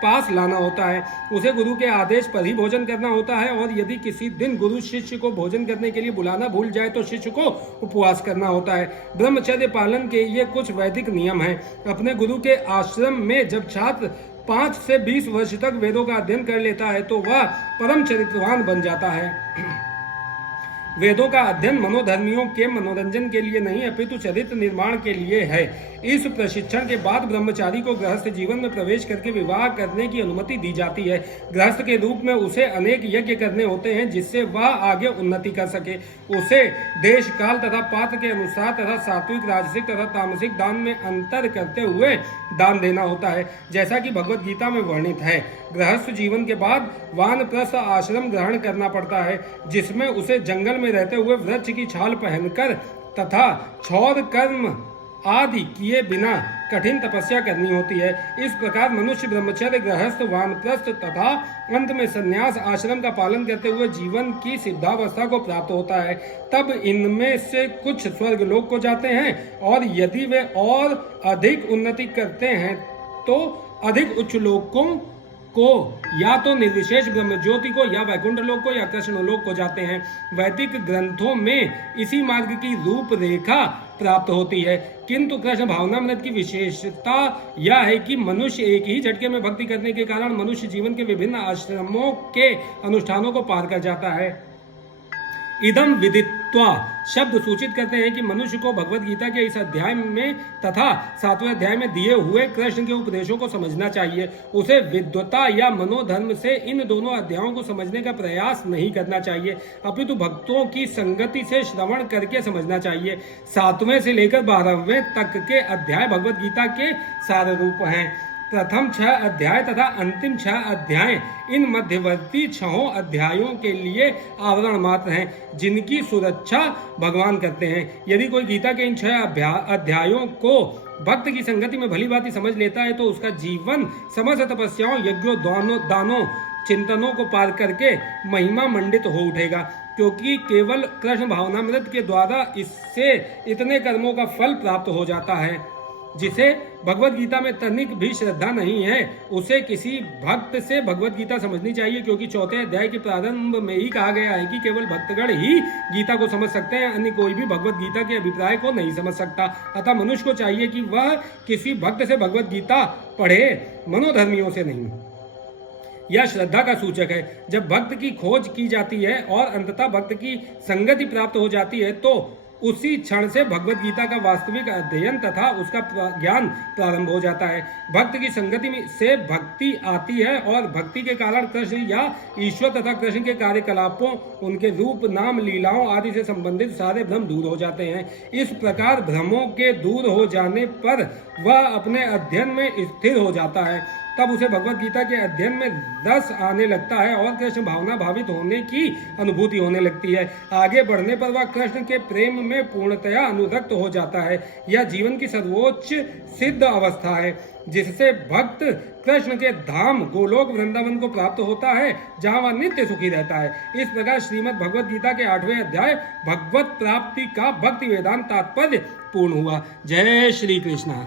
पास लाना होता है। उसे गुरु के आदेश पर ही भोजन करना होता है और यदि किसी दिन गुरु शिष्य को भोजन करने के लिए बुलाना भूल जाए तो शिष्य को उपवास करना होता है। ब्रह्मचर्य पालन के ये कुछ वैदिक नियम हैं। अपने गुरु के आश्रम में जब छात्र 5 से 20 वर्ष तक वेदों का अध्ययन कर लेता है तो वह परम चरित्रवान बन जाता है। वेदों का अध्ययन मनोधर्मियों के मनोरंजन के लिए नहीं अपितु चरित्र निर्माण के लिए है। इस प्रशिक्षण के बाद ब्रह्मचारी को गृहस्थ जीवन में प्रवेश करके विवाह करने की अनुमति दी जाती है। गृहस्थ के रूप में उसे अनेक यज्ञ करने होते हैं जिससे वह आगे उन्नति कर सके। उसे देश काल तथा पात्र के अनुसार तथा सात्विक, राजसिक तथा तामसिक दान में अंतर करते हुए दान देना होता है, जैसा कि भगवत गीता में वर्णित है। गृहस्थ जीवन के बाद वानप्रस्थ आश्रम ग्रहण करना पड़ता है, जिसमें उसे जंगल में रहते हुए वृक्ष की छाल पहनकर तथा क्षौर कर्म आदि किए बिना कठिन तपस्या करनी होती है। इस प्रकार मनुष्य ब्रह्मचर्य, गृहस्थ, वानप्रस्थ तथा अंत में संन्यास आश्रम का पालन करते हुए जीवन की सिद्धावस्था को प्राप्त होता है। तब इनमें से कुछ स्वर्ग लोक को जाते हैं और यदि वे और अधिक उन्नति करते हैं तो अधिक उच्च लोकों को या तो निर्विशेष ब्रह्म ज्योति को या वैकुंठ लोक को या कृष्ण लोक को जाते हैं। वैदिक ग्रंथों में इसी मार्ग की रूपरेखा प्राप्त होती है, किंतु कृष्ण भावनामृत की विशेषता यह है कि मनुष्य एक ही झटके में भक्ति करने के कारण मनुष्य जीवन के विभिन्न आश्रमों के अनुष्ठानों को पार कर जाता है। इदम विदित्वा शब्द सूचित करते हैं कि मनुष्य को भगवत गीता के इस अध्याय में तथा 7वें अध्याय में दिए हुए कृष्ण के उपदेशों को समझना चाहिए। उसे विद्वता या मनोधर्म से इन दोनों अध्यायों को समझने का प्रयास नहीं करना चाहिए, अपितु भक्तों की संगति से श्रवण करके समझना चाहिए। 7वें से लेकर 12वें तक के अध्याय भगवत गीता के सार रूप हैं। प्रथम 6 अध्याय तथा अंतिम 6 अध्याय इन मध्यवर्ती 6 अध्यायों के लिए आवरण मात्र हैं, जिनकी सुरक्षा भगवान करते हैं। यदि कोई गीता के इन 6 अध्यायों को भक्त की संगति में भली भांति समझ लेता है तो उसका जीवन समस्त तपस्याओं, यज्ञों, दानों, चिंतनों को पार करके महिमा मंडित हो उठेगा, क्योंकि केवल कृष्ण भावनामृत के द्वारा इससे इतने कर्मों का फल प्राप्त हो जाता है। जिसे भगवत गीता में तनिक भी श्रद्धा नहीं है उसे किसी भक्त से भगवत गीता समझनी चाहिए, क्योंकि 4वें अध्याय के प्रारंभ में ही कहा गया है कि केवल भक्तगण ही गीता को समझ सकते हैं, अन्य कोई भी भगवत गीता के अभिप्राय को नहीं समझ सकता। अतः मनुष्य को चाहिए कि वह किसी भक्त से भगवत गीता पढ़े, मनोधर्मियों से नहीं। यह श्रद्धा का सूचक है। जब भक्त की खोज की जाती है और अंततः भक्त की संगति प्राप्त हो जाती है तो उसी क्षण से भगवत गीता का वास्तविक अध्ययन तथा उसका ज्ञान प्रारंभ हो जाता है। भक्त की संगति से भक्ति आती है और भक्ति के कारण कृष्ण या ईश्वर तथा कृष्ण के कार्यकलापों, उनके रूप, नाम, लीलाओं आदि से संबंधित सारे भ्रम दूर हो जाते हैं। इस प्रकार भ्रमों के दूर हो जाने पर वह अपने अध्ययन में स्थिर हो जाता है। तब उसे भगवत गीता के अध्ययन में रस आने लगता है और कृष्ण भावना भावित होने की अनुभूति होने लगती है। आगे बढ़ने पर वह कृष्ण के प्रेम में पूर्णतया अनुरक्त हो जाता है। यह जीवन की सर्वोच्च सिद्ध अवस्था है, जिससे भक्त कृष्ण के धाम गोलोक वृंदावन को प्राप्त होता है, जहाँ वह नित्य सुखी रहता है। इस प्रकार श्रीमद् भगवत गीता के 8वें अध्याय भगवत प्राप्ति का भक्ति वेदांत तात्पर्य पूर्ण हुआ। जय श्री कृष्ण।